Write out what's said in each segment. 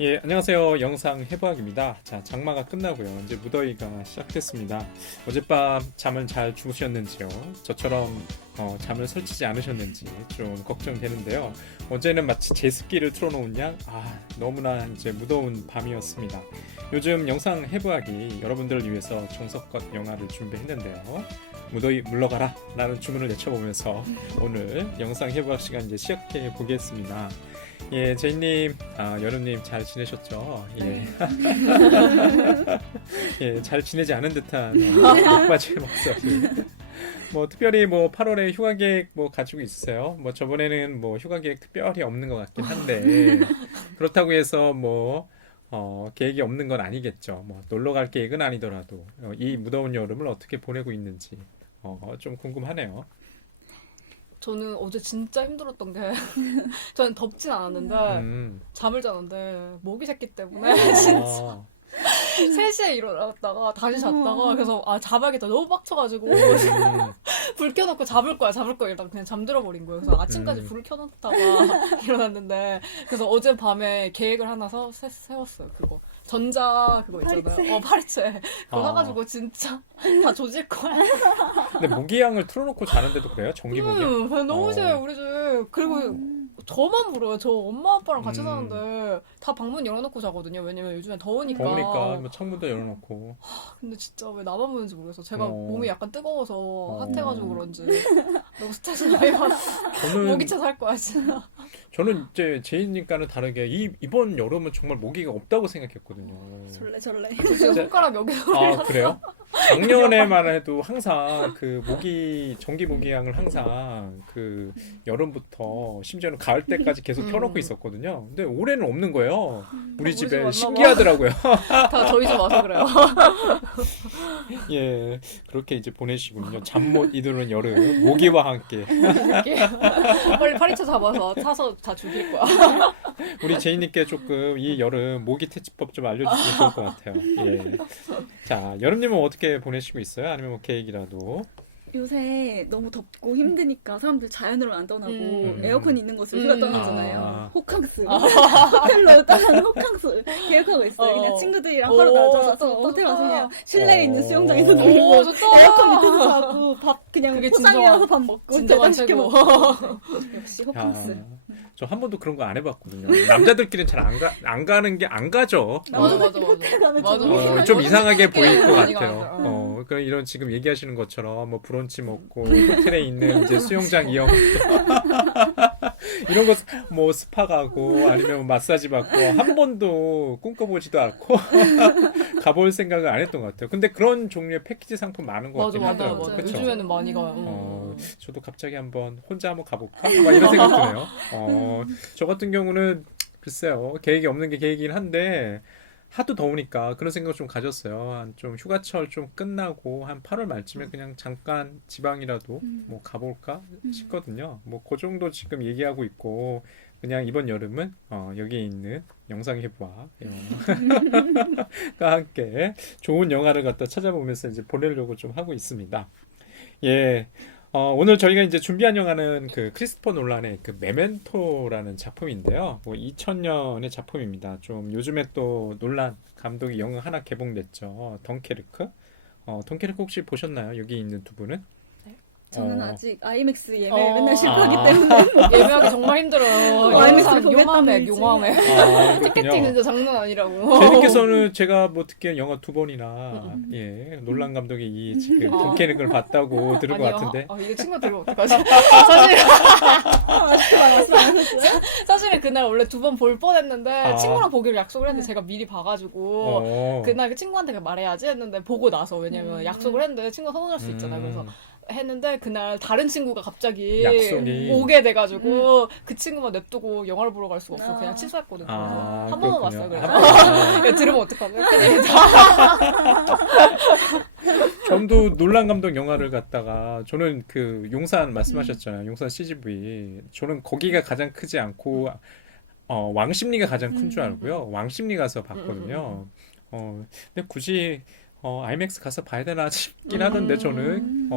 예, 안녕하세요. 영상 해부학입니다. 자, 장마가 끝나고요. 이제 무더위가 시작됐습니다. 어젯밤 잠을 잘 주무셨는지요? 저처럼 잠을 설치지 않으셨는지 좀 걱정되는데요. 어제는 마치 제습기를 틀어놓은 양, 너무나 이제 무더운 밤이었습니다. 요즘 영상 해부학이 여러분들을 위해서 정석껏 영화를 준비했는데요. 무더위 물러가라! 라는 주문을 외쳐보면서 오늘 영상 해부학 시간 이제 시작해 보겠습니다. 예, 제이님, 여름님 잘 지내셨죠? 예. 예, 잘 지내지 않은 듯한 목바지 목소리. 뭐 특별히 뭐 8월에 휴가 계획 뭐 가지고 있으세요? 뭐 저번에는 뭐 휴가 계획 특별히 없는 것 같긴 한데 그렇다고 해서 뭐 계획이 없는 건 아니겠죠. 뭐 놀러 갈 계획은 아니더라도 이 무더운 여름을 어떻게 보내고 있는지 좀 궁금하네요. 저는 어제 진짜 힘들었던 게 저는 덥진 않았는데 음, 잠을 자는데 모기 새끼 때문에 아, 3시에 일어났다가 다시 잤다가 그래서 자봐야겠다 너무 빡쳐가지고 불 켜놓고 잡을 거야 이러다가 그냥 잠들어 버린 거예요. 그래서 아침까지 음. 불을 켜놓다가 일어났는데 그래서 어제 밤에 계획을 하나 세웠어요. 그거 전자 그거 있잖아요. 파리채 그거 아. 사가지고 진짜 다 조질 거야. 근데 모기향을 틀어놓고 자는데도 그래요? 전기 모기향? 그냥 너무 싫어요 어. 우리 집. 그리고 저만 물어요. 저 엄마 아빠랑 같이 음. 사는데 다 방문 열어놓고 자거든요. 왜냐면 요즘에 더우니까. 더우니까 뭐 창문도 열어놓고. 근데 진짜 왜 나만 무는지 모르겠어. 제가 어. 몸이 약간 뜨거워서 어. 핫해가지고 그런지 너무 스트레스 많이 받아. 저는 모기채 살 거야 진짜. 저는 이제 제이님과는 다르게 이번 여름은 정말 모기가 없다고 생각했거든요. 절레. 저 지금 진짜- 손가락 여기서 그래요? 작년에만 해도 항상 그 전기 모기향을 항상 그 여름부터 심지어는 가을 때까지 계속 켜놓고 있었거든요. 근데 올해는 없는 거예요. 우리 우리 집 집에 왔나 봐. 신기하더라고요. 다 저희 집 와서 그래요. 예, 그렇게 이제 보내시군요. 잠 못 이루는 여름, 모기와 함께. 빨리 파리채 잡아서 사서 다 죽일 거야. 우리 제이님께 조금 이 여름 모기 퇴치법 좀 알려주시면 좋을 것 같아요. 예. 자, 여름님은 어떻게 보내시고 있어요? 아니면 뭐 계획이라도? 요새 너무 덥고 힘드니까 사람들 자연으로 안 떠나고 음. 에어컨 있는 곳으로 휴가 떠나잖아요. 아. 호캉스. 호텔로 떠나는 호캉스 계획하고 있어요. 그냥 친구들이랑 하루 오, 나눠서 좋다, 호텔 가서 좋다. 그냥 실내에 있는 수영장에서 오. 놀고 오 좋다. 에어컨 밑에서 자고 밥 그냥 그게 포장해서 밥 먹고 진정한 대단시켜 최고. 먹고. 역시 호캉스. 야, 저 한 번도 그런 거 안 해봤거든요. 남자들끼리는 잘 안 가는 게 안 가죠. 맞아. 가면 맞아. 좀 이상하게 보일 것 많이 같아요. 가요. 그러니까 이런 지금 얘기하시는 것처럼 뭐 브런치 먹고 호텔에 있는 이제 수영장 이용 이런 거 뭐 스파 가고 아니면 뭐 마사지 받고 한 번도 꿈꿔보지도 않고 가볼 생각을 안 했던 것 같아요. 근데 그런 종류의 패키지 상품 많은 것 같긴 맞아. 하더라고요. 그쵸? 요즘에는 많이 가요. 저도 갑자기 한번 혼자 한번 가볼까? 막 이런 생각 드네요. 저 같은 경우는 글쎄요. 계획이 없는 게 계획이긴 한데 하도 더우니까 그런 생각을 좀 가졌어요. 한 좀 휴가철 좀 끝나고 한 8월 말쯤에 그냥 잠깐 지방이라도 뭐 가볼까 싶거든요. 뭐 그 정도 지금 얘기하고 있고 그냥 이번 여름은 여기에 있는 영상 해부와 과 함께 좋은 영화를 갖다 찾아보면서 이제 보내려고 좀 하고 있습니다. 예. 오늘 저희가 이제 준비한 영화는 그 크리스토퍼 놀란의 그 메멘토라는 작품인데요. 뭐 2000년의 작품입니다. 좀 요즘에 또 놀란 감독이 영화 하나 개봉됐죠. 덩케르크. 덩케르크 혹시 보셨나요? 여기 있는 두 분은? 저는 어. 아직 아이맥스 예매를 맨날 아. 실패하기 때문에 예매하기 정말 힘들어요. 아이맥스를 영상 보겠다는 용암에. 그렇군요. 티켓팅 진짜 장난 아니라고. 제님께서는 제가 뭐 듣기엔 영화 두 번이나 예 놀란 감독이 이 지금 아. 덩케르크를 봤다고 들은 것 아니요. 같은데. 이게 친구가 들으면 어떡하지? 사실은 그날 원래 2번 볼 뻔했는데 친구랑 보기로 약속을 했는데 제가 미리 봐가지고 어. 그날 그 친구한테 말해야지 했는데 보고 나서 왜냐면 약속을 했는데 친구가 서운할 수 있잖아요. 그래서 했는데 그날 다른 친구가 갑자기 약속이. 오게 돼가지고 그 친구만 냅두고 영화를 보러 갈 수가 없어. 그냥 취소했거든요. 그래서 아, 한 번만 그렇군요. 봤어요. 그래서 한 번만. 들으면 어떡하죠? 큰일이다. 전도 놀란 감독 영화를 갖다가 저는 그 용산 말씀하셨잖아요. 용산 CGV. 저는 거기가 가장 크지 않고 왕십리가 가장 큰 줄 알고요. 왕십리 가서 봤거든요. 근데 굳이 IMAX 가서 봐야 되나 싶긴 하던데 저는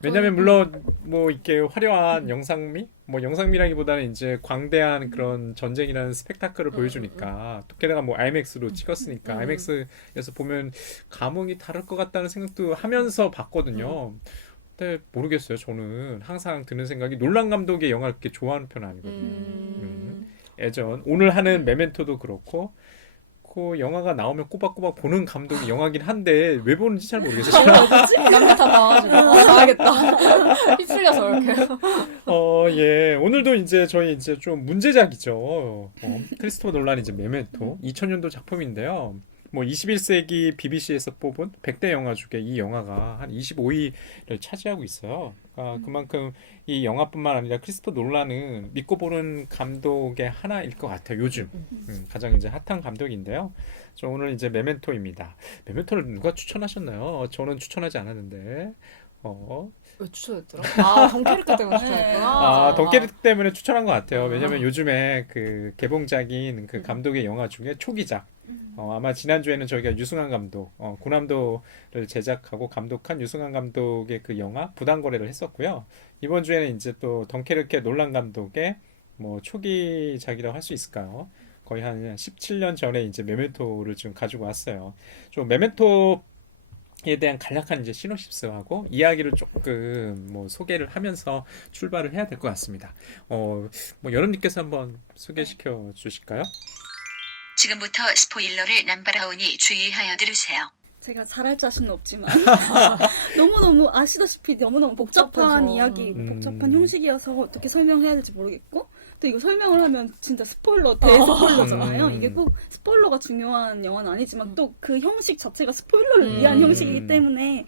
왜냐면 저는- 물론 뭐 이렇게 화려한 영상미 뭐 영상미라기보다는 이제 광대한 그런 전쟁이라는 스펙타클을 보여주니까 또 게다가 뭐 IMAX로 찍었으니까 IMAX에서 보면 감흥이 다를 것 같다는 생각도 하면서 봤거든요. 근데 모르겠어요. 저는 항상 드는 생각이 놀란 감독의 영화를 그렇게 좋아하는 편은 아니거든요. 예전 오늘 하는 메멘토도 그렇고 그 영화가 나오면 꼬박꼬박 보는 감독이 영화긴 한데 왜 보는지 잘 모르겠어요. 남들 다 나와가지고 봐야겠다. 휩쓸려서 이렇게. 예. 오늘도 이제 저희 이제 좀 문제작이죠. 크리스토퍼 놀란 이제 메멘토 2000년도 작품인데요. 뭐 21세기 BBC에서 뽑은 100대 영화 중에 이 영화가 한 25위를 차지하고 있어요. 그러니까 그만큼 이 영화뿐만 아니라 크리스토퍼 놀란은 믿고 보는 감독의 하나일 것 같아요. 요즘 가장 이제 핫한 감독인데요. 저 오늘 이제 메멘토입니다. 메멘토를 누가 추천하셨나요? 저는 추천하지 않았는데. 왜 추천했더라? 아, 덩케르크 때문에 추천했구나. 덩케르크 때문에 추천한 것 같아요. 왜냐면 요즘에 그 개봉작인 그 감독의 영화 중에 초기작. 아마 지난주에는 저희가 유승환 감독, 고남도를 제작하고 감독한 유승환 감독의 그 영화 부당거래를 했었고요. 이번 주에는 이제 또 덩케르크의 놀란 감독의 뭐 초기작이라고 할 수 있을까요? 거의 한 17년 전에 이제 메멘토를 지금 가지고 왔어요. 좀 메멘토에 대한 간략한 이제 시놉시스하고 이야기를 조금 뭐 소개를 하면서 출발을 해야 될 것 같습니다. 뭐 여름님께서 한번 소개시켜 주실까요? 지금부터 스포일러를 남발하오니 주의하여 들으세요. 제가 잘할 자신은 없지만 너무너무 아시다시피 너무너무 복잡한 복잡해서. 이야기, 복잡한 형식이어서 어떻게 설명해야 될지 모르겠고 또 이거 설명을 하면 진짜 스포일러 대스포일러잖아요. 이게 꼭 스포일러가 중요한 영화는 아니지만 또 그 형식 자체가 스포일러를 위한 형식이기 때문에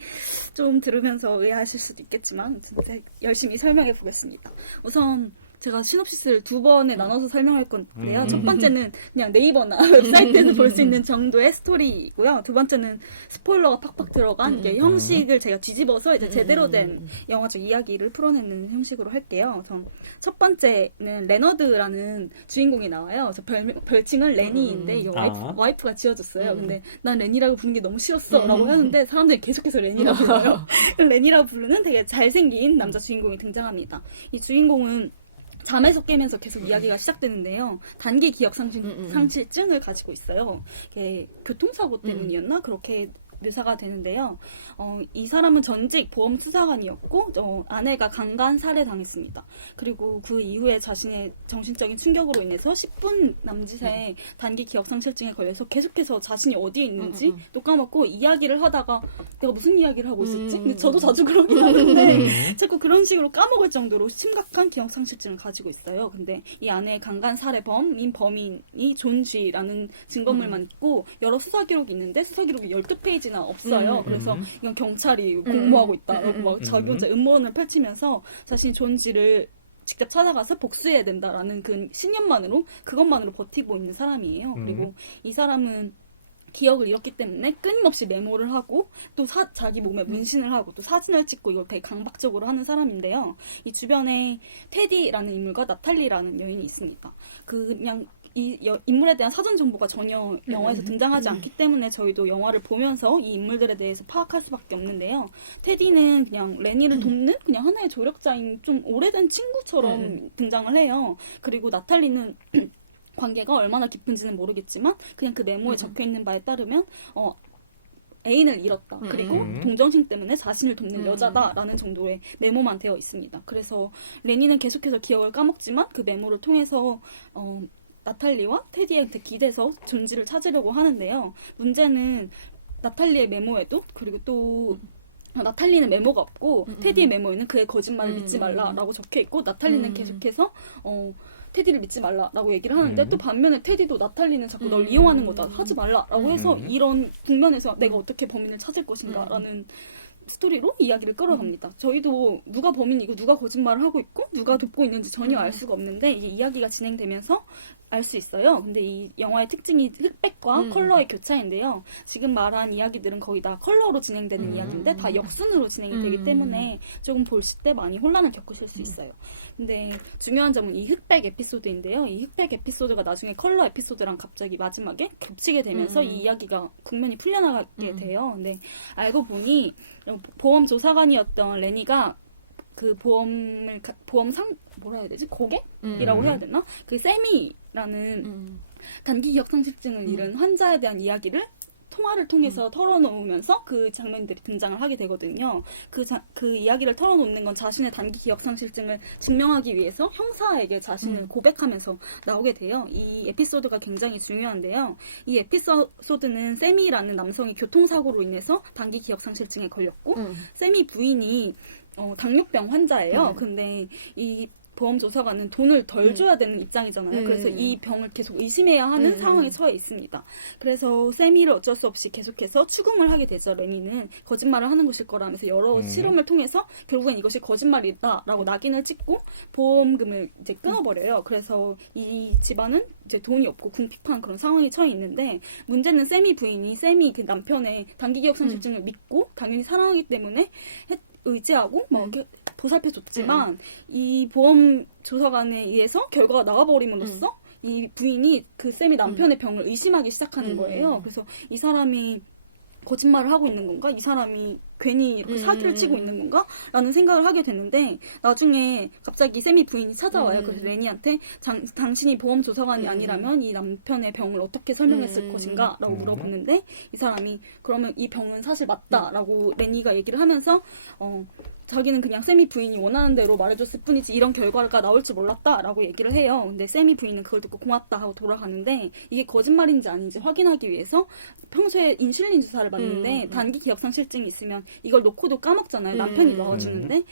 좀 들으면서 의아하실 수도 있겠지만 진짜 열심히 설명해 보겠습니다. 우선 제가 시놉시스를 두 번에 나눠서 설명할 건데요. 첫 번째는 그냥 네이버나 웹사이트에서 볼 수 있는 정도의 스토리이고요. 두 번째는 스포일러가 팍팍 들어간 이게 형식을 제가 뒤집어서 이제 제대로 된 영화적 이야기를 풀어내는 형식으로 할게요. 우선 첫 번째는 레너드라는 주인공이 나와요. 그래서 별칭은 레니인데 이게 와이프가 지어줬어요. 근데 난 레니라고 부르는 게 너무 싫었어 라고 하는데 사람들이 계속해서 레니라고 불러요. 레니라고 부르는 되게 잘생긴 남자 주인공이 등장합니다. 이 주인공은 잠에서 깨면서 계속 이야기가 시작되는데요. 단기 기억 상실증을 가지고 있어요. 이게 교통사고 때문이었나? 그렇게 묘사가 되는데요. 이 사람은 전직 보험 수사관이었고 아내가 강간 살해당했습니다. 그리고 그 이후에 자신의 정신적인 충격으로 인해서 10분 남짓의 단기 기억상실증에 걸려서 계속해서 자신이 어디에 있는지 또 까먹고 이야기를 하다가 내가 무슨 이야기를 하고 있었지? 근데 저도 자주 그러긴 하는데 자꾸 그런 식으로 까먹을 정도로 심각한 기억상실증을 가지고 있어요. 근데 이 아내의 강간 살해범인 범인이 존 쥐라는 증거물만 있고 여러 수사 기록이 있는데 수사 기록이 12페이지나 없어요. 그래서 이건 경찰이 공모하고 있다라고 막 자기 혼자 음모론을 펼치면서 자신이 존지를 직접 찾아가서 복수해야 된다라는 그 신념만으로 그것만으로 버티고 있는 사람이에요. 그리고 이 사람은 기억을 잃었기 때문에 끊임없이 메모를 하고 또 자기 몸에 문신을 하고 또 사진을 찍고 이걸 되게 강박적으로 하는 사람인데요. 이 주변에 테디라는 인물과 나탈리라는 여인이 있습니다. 그냥 이 인물에 대한 사전 정보가 전혀 영화에서 등장하지 않기 때문에 저희도 영화를 보면서 이 인물들에 대해서 파악할 수밖에 없는데요. 테디는 그냥 레니를 돕는 그냥 하나의 조력자인 좀 오래된 친구처럼 등장을 해요. 그리고 나탈리는 관계가 얼마나 깊은지는 모르겠지만 그냥 그 메모에 적혀있는 바에 따르면 애인을 잃었다. 그리고 동정심 때문에 자신을 돕는 여자다라는 정도의 메모만 되어 있습니다. 그래서 레니는 계속해서 기억을 까먹지만 그 메모를 통해서 나탈리와 테디한테 기대서 존지를 찾으려고 하는데요. 문제는 나탈리의 메모에도 그리고 또 나탈리는 메모가 없고 테디의 메모에는 그의 거짓말을 믿지 말라라고 적혀있고 나탈리는 계속해서 테디를 믿지 말라라고 얘기를 하는데 또 반면에 테디도 나탈리는 자꾸 널 이용하는 거다 하지 말라라고 해서 이런 국면에서 내가 어떻게 범인을 찾을 것인가라는 스토리로 이야기를 끌어갑니다. 저희도 누가 범인이고 누가 거짓말을 하고 있고 누가 돕고 있는지 전혀 알 수가 없는데 이게 이야기가 진행되면서 알 수 있어요. 근데 이 영화의 특징이 흑백과 컬러의 교차인데요. 지금 말한 이야기들은 거의 다 컬러로 진행되는 이야기인데 다 역순으로 진행이 되기 때문에 조금 보실 때 많이 혼란을 겪으실 수 있어요. 근데 중요한 점은 이 흑백 에피소드인데요. 이 흑백 에피소드가 나중에 컬러 에피소드랑 갑자기 마지막에 겹치게 되면서 이 이야기가 국면이 풀려나가게 돼요. 근데 알고 보니 보험 조사관이었던 레니가 그 보험상 뭐라 해야 되지? 고객이라고 해야 되나? 그 세미라는 단기 기억 상실증을 잃은 환자에 대한 이야기를 통화를 통해서 털어놓으면서 그 장면들이 등장을 하게 되거든요. 그 이야기를 털어놓는 건 자신의 단기 기억 상실증을 증명하기 위해서 형사에게 자신을 고백하면서 나오게 돼요. 이 에피소드가 굉장히 중요한데요. 이 에피소드는 세미라는 남성이 교통사고로 인해서 단기 기억 상실증에 걸렸고 세미 부인이 당뇨병 환자예요. 근데 이 보험조사관은 돈을 덜 줘야 되는 입장이잖아요. 그래서 이 병을 계속 의심해야 하는 상황에 처해 있습니다. 그래서 세미를 어쩔 수 없이 계속해서 추궁을 하게 되죠. 레니는 거짓말을 하는 것일 거라면서 여러 실험을 통해서 결국엔 이것이 거짓말이다라고 낙인을 찍고 보험금을 이제 끊어버려요. 그래서 이 집안은 이제 돈이 없고 궁핍한 그런 상황에 처해 있는데 문제는 세미 부인이 세미 그 남편의 단기 기억 상실증을 믿고 당연히 사랑하기 때문에 의지하고 막 이렇게 보살펴줬지만 이 보험 조사관에 의해서 결과가 나와버림으로써 이 부인이 그 쌤이 남편의 병을 의심하기 시작하는 거예요. 그래서 이 사람이 거짓말을 하고 있는 건가? 이 사람이 괜히 이렇게 사기를 치고 있는 건가? 라는 생각을 하게 되는데 나중에 갑자기 세미 부인이 찾아와요. 그래서 레니한테 당신이 보험조사관이 아니라면 이 남편의 병을 어떻게 설명했을 것인가? 라고 물어보는데 이 사람이 그러면 이 병은 사실 맞다 라고 레니가 얘기를 하면서 자기는 그냥 세미 부인이 원하는 대로 말해줬을 뿐이지 이런 결과가 나올 줄 몰랐다 라고 얘기를 해요. 근데 세미 부인은 그걸 듣고 고맙다 하고 돌아가는데 이게 거짓말인지 아닌지 확인하기 위해서 평소에 인슐린 주사를 맞는데 단기 기억상실증이 있으면 이걸 놓고도 까먹잖아요. 남편이 넣어주는데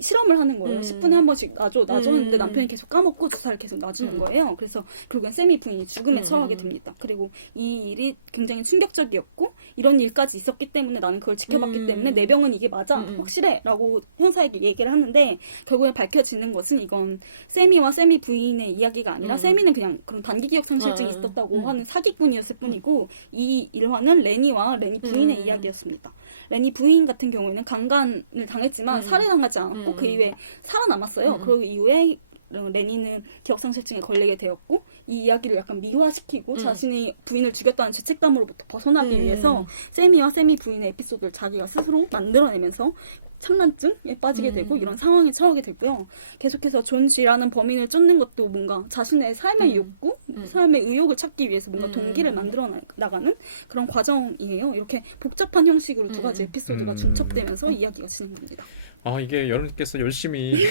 실험을 하는 거예요. 10분에 한 번씩 놔줘 했는데 남편이 계속 까먹고 주사를 계속 놔주는 거예요. 그래서 결국엔 세미 부인이 죽음에 처하게 됩니다. 그리고 이 일이 굉장히 충격적이었고 이런 일까지 있었기 때문에 나는 그걸 지켜봤기 때문에 내 병은 이게 맞아 확실해 라고 형사에게 얘기를 하는데 결국에 밝혀지는 것은 이건 세미와 세미 부인의 이야기가 아니라 세미는 그냥 그런 단기 기억 상실증이 있었다고 하는 사기꾼이었을 뿐이고 이 일화는 레니와 레니 부인의 이야기였습니다. 레니 부인 같은 경우에는 강간을 당했지만 살해당하지 않았고 그 이후에 살아남았어요. 그 이후에 레니는 기억상실증에 걸리게 되었고 이 이야기를 약간 미화시키고 자신이 부인을 죽였다는 죄책감으로부터 벗어나기 위해서 세미와 세미 부인의 에피소드를 자기가 스스로 만들어내면서 창란증에 빠지게 되고 이런 상황에 처하게 되고요. 계속해서 존 쥐라는 범인을 쫓는 것도 뭔가 자신의 삶의 욕구, 삶의 의욕을 찾기 위해서 뭔가 동기를 만들어 나가는 그런 과정이에요. 이렇게 복잡한 형식으로 두 가지 에피소드가 중첩되면서 이야기가 진행됩니다. 아, 이게 여러분께서 열심히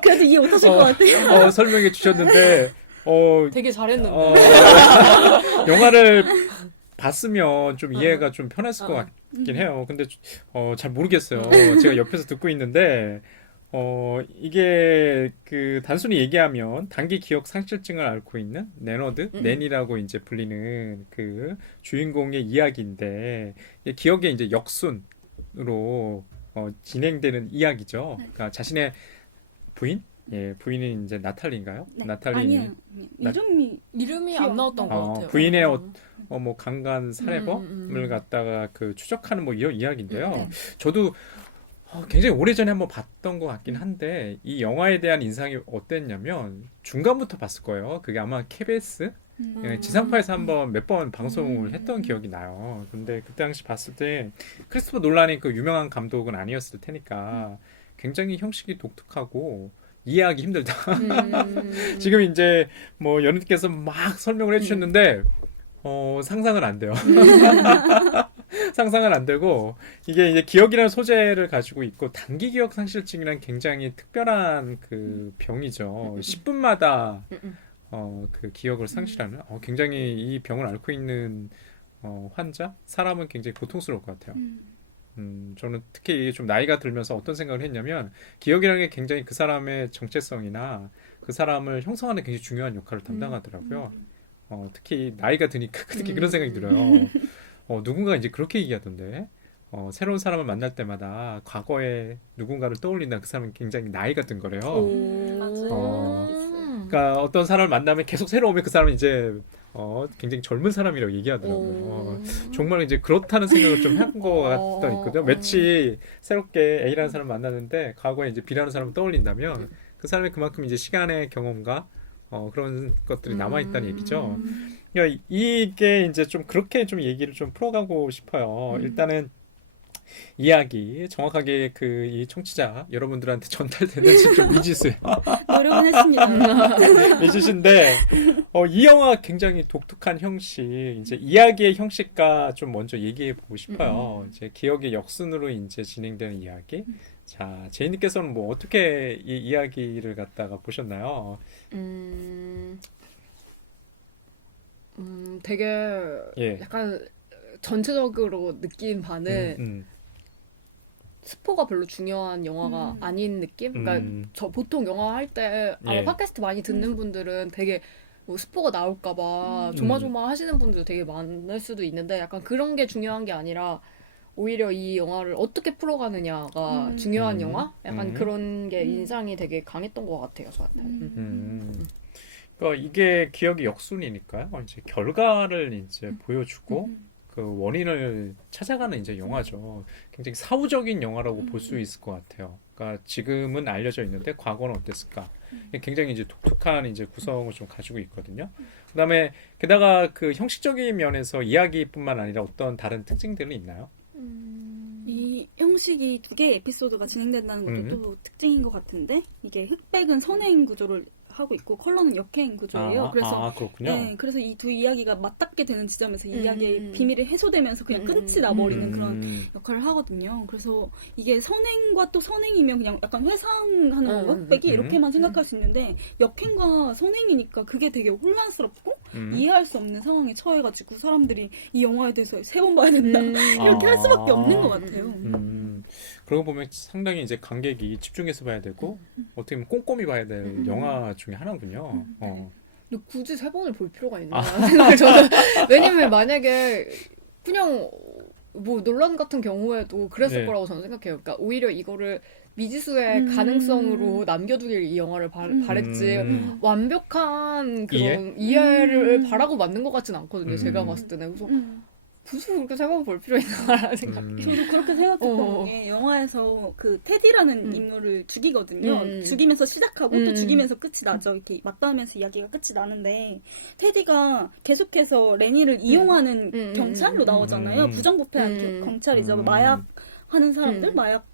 그래도 이해 못하실 것 같아요. 설명해 주셨는데 되게 잘했는데. 영화를 봤으면 좀 이해가 좀 편했을 것 같긴 해요. 근데 잘 모르겠어요. 제가 옆에서 듣고 있는데 이게 그 단순히 얘기하면 단기 기억 상실증을 앓고 있는 낸이라고 이제 불리는 그 주인공의 이야기인데 기억의 이제 역순으로 진행되는 이야기죠. 그러니까 자신의 부인? 예, 부인이 이제 나탈리인가요? 네. 나탈리. 아니요. 이름이 안 나왔던 것 같아요. 부인의 뭐 강간 살해범을 갖다가 그 추적하는 뭐 이런 이야기인데요. 저도 굉장히 오래전에 한번 봤던 것 같긴 한데 이 영화에 대한 인상이 어땠냐면 중간부터 봤을 거예요. 그게 아마 KBS 지상파에서 한번 몇 번 방송을 했던 기억이 나요. 근데 그때 당시 봤을 때 크리스토퍼 놀란이 그 유명한 감독은 아니었을 테니까 굉장히 형식이 독특하고 이해하기 힘들다. 지금 이제 뭐 연우님께서 막 설명을 해주셨는데 상상은 안 돼요. 상상은 안 되고 이게 이제 기억이라는 소재를 가지고 있고 단기 기억 상실증이란 굉장히 특별한 그 병이죠. 10분마다 그 기억을 상실하는 굉장히 이 병을 앓고 있는 환자 사람은 굉장히 고통스러울 것 같아요. 저는 특히 좀 나이가 들면서 어떤 생각을 했냐면 기억이라는 게 굉장히 그 사람의 정체성이나 그 사람을 형성하는 굉장히 중요한 역할을 담당하더라고요. 특히 나이가 드니까 특히 그런 생각이 들어요. 누군가 이제 그렇게 얘기하던데 새로운 사람을 만날 때마다 과거에 누군가를 떠올린다 그 사람은 굉장히 나이가 든 거래요. 그러니까 어떤 사람을 만나면 계속 새로 오면 그 사람은 이제 굉장히 젊은 사람이라고 얘기하더라고요. 정말 이제 그렇다는 생각을 좀 한 거 같다 있거든요. 며칠 새롭게 A라는 사람 만났는데 과거에 이제 B라는 사람을 떠올린다면 그 사람이 그만큼 이제 시간의 경험과 그런 것들이 남아있다는 얘기죠. 그러니까 이게 이제 좀 그렇게 좀 얘기를 좀 풀어가고 싶어요. 일단은 이야기 정확하게 그 이 청취자 여러분들한테 전달됐는지 좀 미지수예요. 노력은 했습니다. 미지수인데 이 영화 굉장히 독특한 형식, 이제 이야기의 형식과 좀 먼저 얘기해 보고 싶어요. 이제 기억의 역순으로 이제 진행되는 이야기. 자, 제이님께서는 뭐 어떻게 이 이야기를 갖다가 보셨나요? 되게 예. 약간 전체적으로 느낀 바는 스포가 별로 중요한 영화가 아닌 느낌? 그러니까 저 보통 영화 할 때 아마 예. 팟캐스트 많이 듣는 분들은 되게 뭐 스포가 나올까봐 조마조마 하시는 분들도 되게 많을 수도 있는데 약간 그런 게 중요한 게 아니라 오히려 이 영화를 어떻게 풀어가느냐가 중요한 영화? 약간 그런 게 인상이 되게 강했던 것 같아요, 저한테. 그러니까 이게 기억의 역순이니까요. 이제 결과를 이제 보여주고 그 원인을 찾아가는 이제 영화죠. 굉장히 사후적인 영화라고 볼 수 있을 것 같아요. 그러니까 지금은 알려져 있는데 과거는 어땠을까? 굉장히 이제 독특한 이제 구성을 좀 가지고 있거든요. 그다음에 게다가 그 형식적인 면에서 이야기뿐만 아니라 어떤 다른 특징들은 있나요? 이 형식이 두 개의 에피소드가 진행된다는 것도 또 특징인 것 같은데 이게 흑백은 선행 구조를 하고 있고 컬러는 역행 구조예요. 그래서 그렇군요. 네, 그래서 이 두 이야기가 맞닿게 되는 지점에서 이 이야기의 비밀이 해소되면서 그냥 끝이 나버리는 그런 역할을 하거든요. 그래서 이게 선행과 또 선행이면 그냥 약간 회상하는 건가? 흑백이 이렇게만 생각할 수 있는데 역행과 선행이니까 그게 되게 혼란스럽고 이해할 수 없는 상황에 처해가지고 사람들이 이 영화에 대해서 세 번 봐야 된다 이렇게 할 수밖에 없는 것 같아요. 그러고 보면 상당히 이제 관객이 집중해서 봐야 되고 어떻게 보면 꼼꼼히 봐야 될 영화 중에 하나군요. 근데 굳이 세 번을 볼 필요가 있나 생각을 저는 왜냐면 만약에 그냥 뭐 논란 같은 경우에도 그랬을 네. 거라고 저는 생각해요. 그러니까 오히려 이거를 미지수의 가능성으로 남겨두길 이 영화를 바랬지 완벽한 그런 이해를 바라고 만든 것 같진 않거든요. 제가 봤을 때는. 그래서 굳이 그렇게 세 번 볼 필요 있나라는 생각이. 저도 그렇게 생각했던 게 영화에서 그 테디라는 인물을 죽이거든요. 죽이면서 시작하고 또 죽이면서 끝이 나죠. 이렇게 맞닿으면서 이야기가 끝이 나는데 테디가 계속해서 레니를 이용하는 경찰로 나오잖아요. 부정부패한 경찰이죠. 마약 하는 사람들, 마약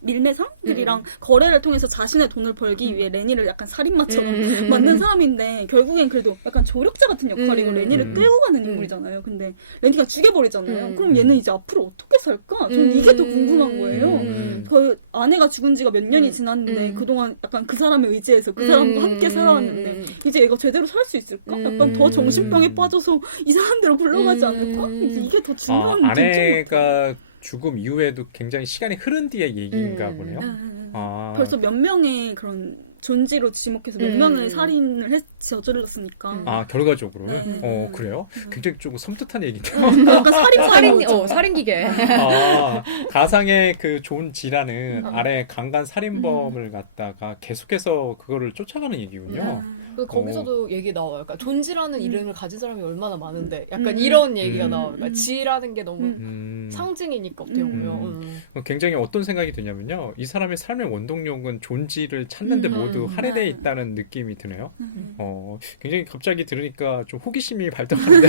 밀매상들이랑 거래를 통해서 자신의 돈을 벌기 위해 레니를 약간 살인마처럼 만든 사람인데 결국엔 그래도 약간 조력자 같은 역할이고 레니를 끌고 가는 인물이잖아요. 근데 레니가 죽여버리잖아요. 그럼 얘는 이제 앞으로 어떻게 살까? 저는 이게 더 궁금한 거예요. 그 아내가 죽은 지가 몇 년이 지났는데 그동안 약간 그 사람에 의지해서 그 사람과 함께 살아왔는데 이제 얘가 제대로 살 수 있을까? 약간 더 정신병에 빠져서 이상한 데로 굴러가지 않을까? 이제 이게 더 중요한 아내가 죽음 이후에도 굉장히 시간이 흐른 뒤의 얘기인가 보네요. 벌써 몇 명의 그런 존지로 지목해서 몇 명을 살인을 저질렀으니까. 결과적으로는? 그래요? 굉장히 좀 섬뜩한 얘기인데요. 약간 살인 기계. 가상의 그 존 지라는 아래 강간 살인범을 갖다가 계속해서 그거를 쫓아가는 얘기군요. 거기서도 얘기 나와요. 그러니까 존지라는 이름을 가진 사람이 얼마나 많은데 약간 이런 얘기가 나와요. 그러니까 지라는 게 너무 상징이니까 어떻게 보면. 굉장히 어떤 생각이 드냐면요. 이 사람의 삶의 원동력은 존지를 찾는데 모두 할애되어 있다는 느낌이 드네요. 굉장히 갑자기 들으니까 좀 호기심이 발동하는데.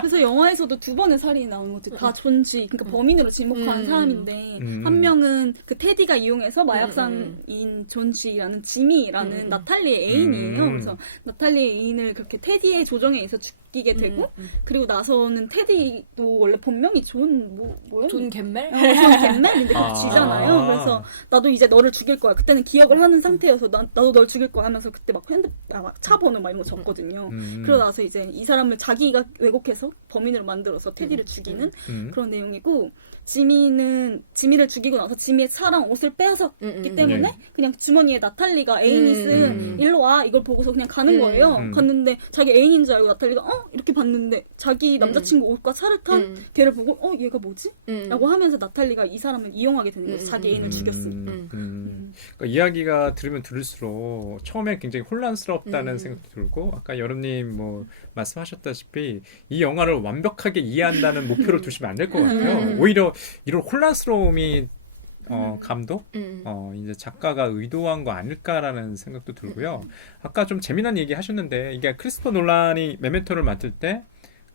그래서 영화에서도 두 번의 살인이 나오는 거지. 다 존지, 그러니까 범인으로 지목하는 사람인데 한 명은 그 테디가 이용해서 마약상인 존지라는 지미라는 나탈리의 애인이에요. 그래서 나탈리의 애인을 그렇게 테디의 조정에 의해서 죽이게 되고 그리고 나서는 테디도 원래 본명이 뭐예요? 존 겟멜? 존 겟멜인데 그 쥐잖아요. 그래서 나도 이제 너를 죽일 거야. 그때는 기억을 하는 상태여서 나도 널 죽일 거야 하면서 그때 막 차 번호 막 이런 거 적거든요. 그러고 나서 이제 이 사람을 자기가 왜곡해서 범인으로 만들어서 테디를 죽이는 그런 내용이고 지미를 죽이고 나서 지미의 차랑 옷을 빼앗았기 때문에 그냥 주머니에 나탈리가 애인이 쓴 일로 와 이걸 보고서 그냥 가는 거예요. 갔는데 자기 애인인 줄 알고 나탈리가 이렇게 봤는데 자기 남자친구 옷과 차를 탄 걔를 보고 얘가 뭐지? 라고 하면서 나탈리가 이 사람을 이용하게 되는 거죠. 자기 애인을 죽였으니까. 그러니까 이야기가 들으면 들을수록 처음에 굉장히 혼란스럽다는 생각도 들고 아까 여름님 뭐 말씀하셨다시피 이 영화를 완벽하게 이해한다는 목표를 두시면 안 될 것 같아요. 오히려 이런 혼란스러움이 감독, 이제 작가가 의도한 거 아닐까라는 생각도 들고요. 아까 좀 재미난 얘기 하셨는데 이게 크리스토퍼 놀란이 메멘토를 맡을 때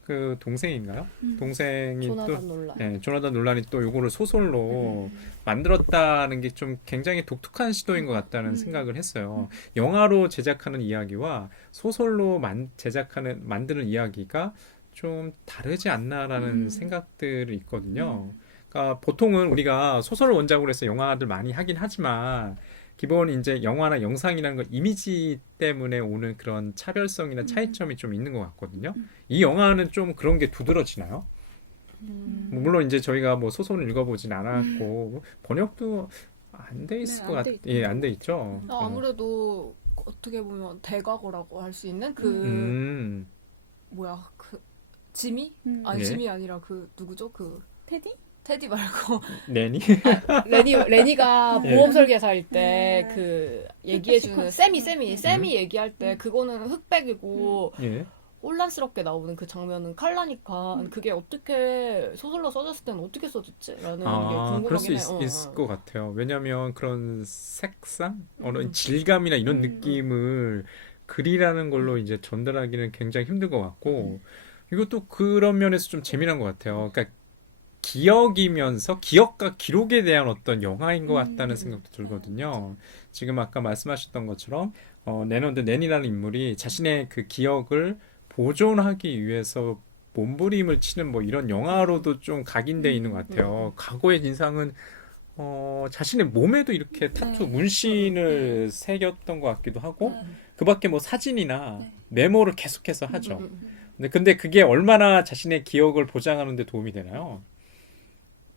그 동생인가요? 동생이 조나단 놀란. 조나단 놀란이 또 요거를 소설로 만들었다는 게 좀 굉장히 독특한 시도인 것 같다는 생각을 했어요. 영화로 제작하는 이야기와 소설로 만드는 이야기가 좀 다르지 않나라는 생각들이 있거든요. 그러니까 보통은 우리가 소설을 원작으로 해서 영화들 많이 하긴 하지만 기본 이제 영화나 영상이라는 건 이미지 때문에 오는 그런 차별성이나 차이점이 좀 있는 것 같거든요. 이 영화는 좀 그런 게 두드러지나요? 뭐 물론 이제 저희가 뭐 소설을 읽어보진 않았고 번역도 안 돼 있을 네, 것 안 같, 돼 있죠. 예, 안 돼 있죠. 아무래도 어떻게 보면 대과거라고 할 수 있는 그 뭐야 그 지미? 아니 예. 지미 아니라 그 누구죠? 그 테디? 테디 말고 레니? 레니가 예. 보험 설계사일 때 그 얘기해주는 시퀀스. 쌤이 얘기할 때 그거는 흑백이고 예. 혼란스럽게 나오는 그 장면은 칼라니까 그게 어떻게 소설로 써졌을 때는 어떻게 써졌지?라는 게 그럴 수 궁금하긴 해요. 있을 것 같아요. 왜냐하면 그런 색상, 어느 질감이나 이런 느낌을 글이라는 걸로 이제 전달하기는 굉장히 힘든 것 같고 이것도 그런 면에서 좀 재미난 것 같아요. 그러니까 기억이면서 기억과 기록에 대한 어떤 영화인 것 같다는 생각도 들거든요. 지금 아까 말씀하셨던 것처럼 레넌드 낸이라는 인물이 자신의 그 기억을 보존하기 위해서 몸부림을 치는 뭐 이런 영화로도 좀 각인되어 있는 것 같아요. 과거의 인상은 자신의 몸에도 이렇게 타투 문신을 새겼던 것 같기도 하고 그 밖에 뭐 사진이나 메모를 계속해서 하죠. 근데 그게 얼마나 자신의 기억을 보장하는 데 도움이 되나요?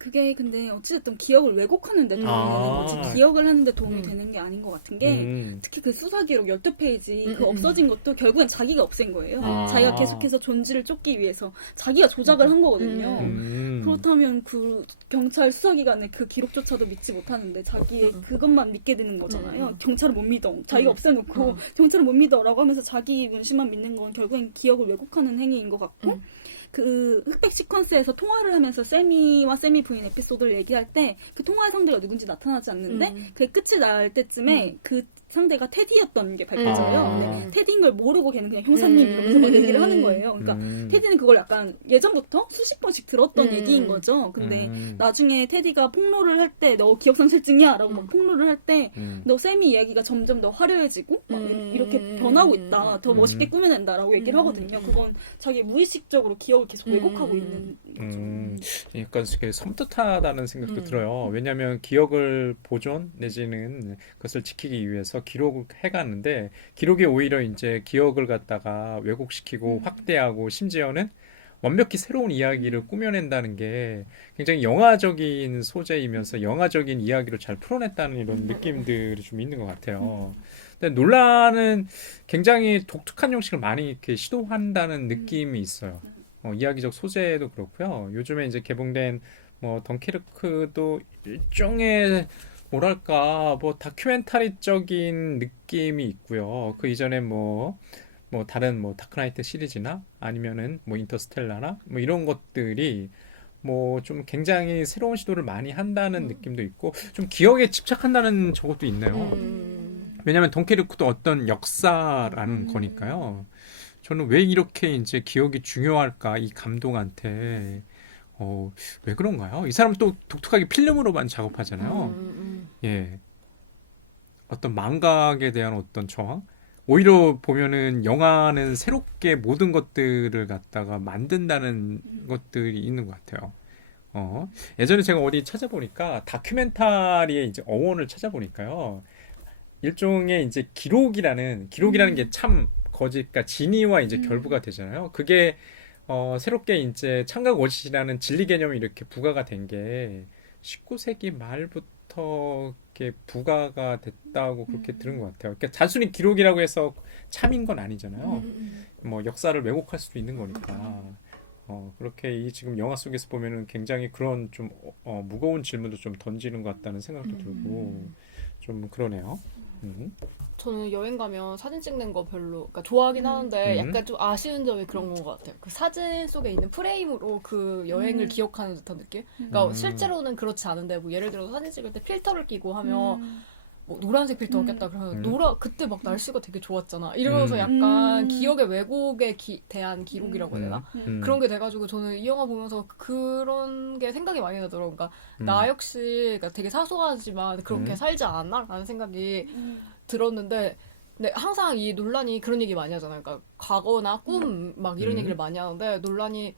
그게 근데 어찌됐든 기억을 왜곡하는 데 도움이 아. 되는 거지 기억을 하는 데 도움이 되는 게 아닌 것 같은 게 특히 그 수사 기록 12페이지 그 없어진 것도 결국엔 자기가 없앤 거예요. 아. 자기가 계속해서 존재를 쫓기 위해서 자기가 조작을 한 거거든요. 그렇다면 그 경찰 수사기관의 그 기록조차도 믿지 못하는데 자기의 그것만 믿게 되는 거잖아요. 경찰을 못 믿어. 자기가 없애놓고 경찰을 못 믿어라고 하면서 자기 문신만 믿는 건 결국엔 기억을 왜곡하는 행위인 것 같고 그 흑백 시퀀스에서 통화를 하면서 세미와 세미 부인 에피소드를 얘기할 때 그 통화의 상대가 누군지 나타나지 않는데 그게 끝이 날 때쯤에 그 상대가 테디였던 게 밝혀져요. 근데 테디인 걸 모르고 걔는 그냥 형사님 이러면서 막 얘기를 하는 거예요. 그러니까 테디는 그걸 약간 예전부터 수십 번씩 들었던 얘기인 거죠. 근데 나중에 테디가 폭로를 할 때 너 기억상실증이야 라고 막 폭로를 할 때 너 세미 이야기가 점점 더 화려해지고 막 이렇게 변하고 있다. 더 멋있게 꾸며낸다 라고 얘기를 하거든요. 그건 자기 무의식적으로 기억을 계속 왜곡하고 있는 거죠. 약간 되게 섬뜩하다는 생각도 들어요. 왜냐하면 기억을 보존 내지는 그것을 지키기 위해서 기록을 해가는데 기록이 오히려 이제 기억을 갖다가 왜곡시키고 확대하고 심지어는 완벽히 새로운 이야기를 꾸며낸다는 게 굉장히 영화적인 소재이면서 영화적인 이야기로 잘 풀어냈다는 이런 느낌들이 좀 있는 것 같아요. 근데 논란은 굉장히 독특한 형식을 많이 이렇게 시도한다는 느낌이 있어요. 이야기적 소재도 그렇고요. 요즘에 이제 개봉된 뭐 덩케르크도 일종의 뭐랄까 뭐 다큐멘터리적인 느낌이 있고요. 그 이전에 뭐 다른 뭐 다크나이트 시리즈나 아니면은 뭐 인터스텔라나 뭐 이런 것들이 뭐 좀 굉장히 새로운 시도를 많이 한다는 느낌도 있고 좀 기억에 집착한다는 저것도 있네요. 왜냐하면 덩케르크도 어떤 역사라는 거니까요. 저는 왜 이렇게 이제 기억이 중요할까 이 감독한테 왜 그런가요? 이 사람 또 독특하게 필름으로만 작업하잖아요. 예, 어떤 망각에 대한 어떤 저항. 오히려 보면은 영화는 새롭게 모든 것들을 갖다가 만든다는 것들이 있는 것 같아요. 예전에 제가 어디 찾아보니까 다큐멘터리의 이제 어원을 찾아보니까요. 일종의 이제 기록이라는 게 참 거짓과 진위와 이제 결부가 되잖아요. 그게 새롭게 이제 창과 거짓이라는 진리 개념이 이렇게 부과가 된 게 19세기 말부터 캐릭터에 부과가 됐다고 그렇게 들은 것 같아요. 그러니까 단순히 기록이라고 해서 참인 건 아니잖아요. 뭐 역사를 왜곡할 수도 있는 거니까. 그렇게 이 지금 영화 속에서 보면은 굉장히 그런 좀 무거운 질문도 좀 던지는 것 같다는 생각도 들고 좀 그러네요. 저는 여행 가면 사진 찍는 거 별로, 그러니까 좋아하긴 하는데 약간 좀 아쉬운 점이 그런 것 같아요. 그 사진 속에 있는 프레임으로 그 여행을 기억하는 듯한 느낌? 그러니까 실제로는 그렇지 않은데 뭐 예를 들어서 사진 찍을 때 필터를 끼고 하면 뭐 노란색 필터 꼈다 그러면 그때 막 날씨가 되게 좋았잖아. 이러면서 약간 기억의 왜곡에 대한 기록이라고 해야 되나? 그런 게 돼가지고 저는 이 영화 보면서 그런 게 생각이 많이 나더라고요. 그러니까 나 역시 그러니까 되게 사소하지만 그렇게 살지 않았나? 라는 생각이 들었는데 근데 항상 이 논란이 그런 얘기 많이 하잖아요. 그러니까 과거나 꿈 막 이런 얘기를 많이 하는데 논란이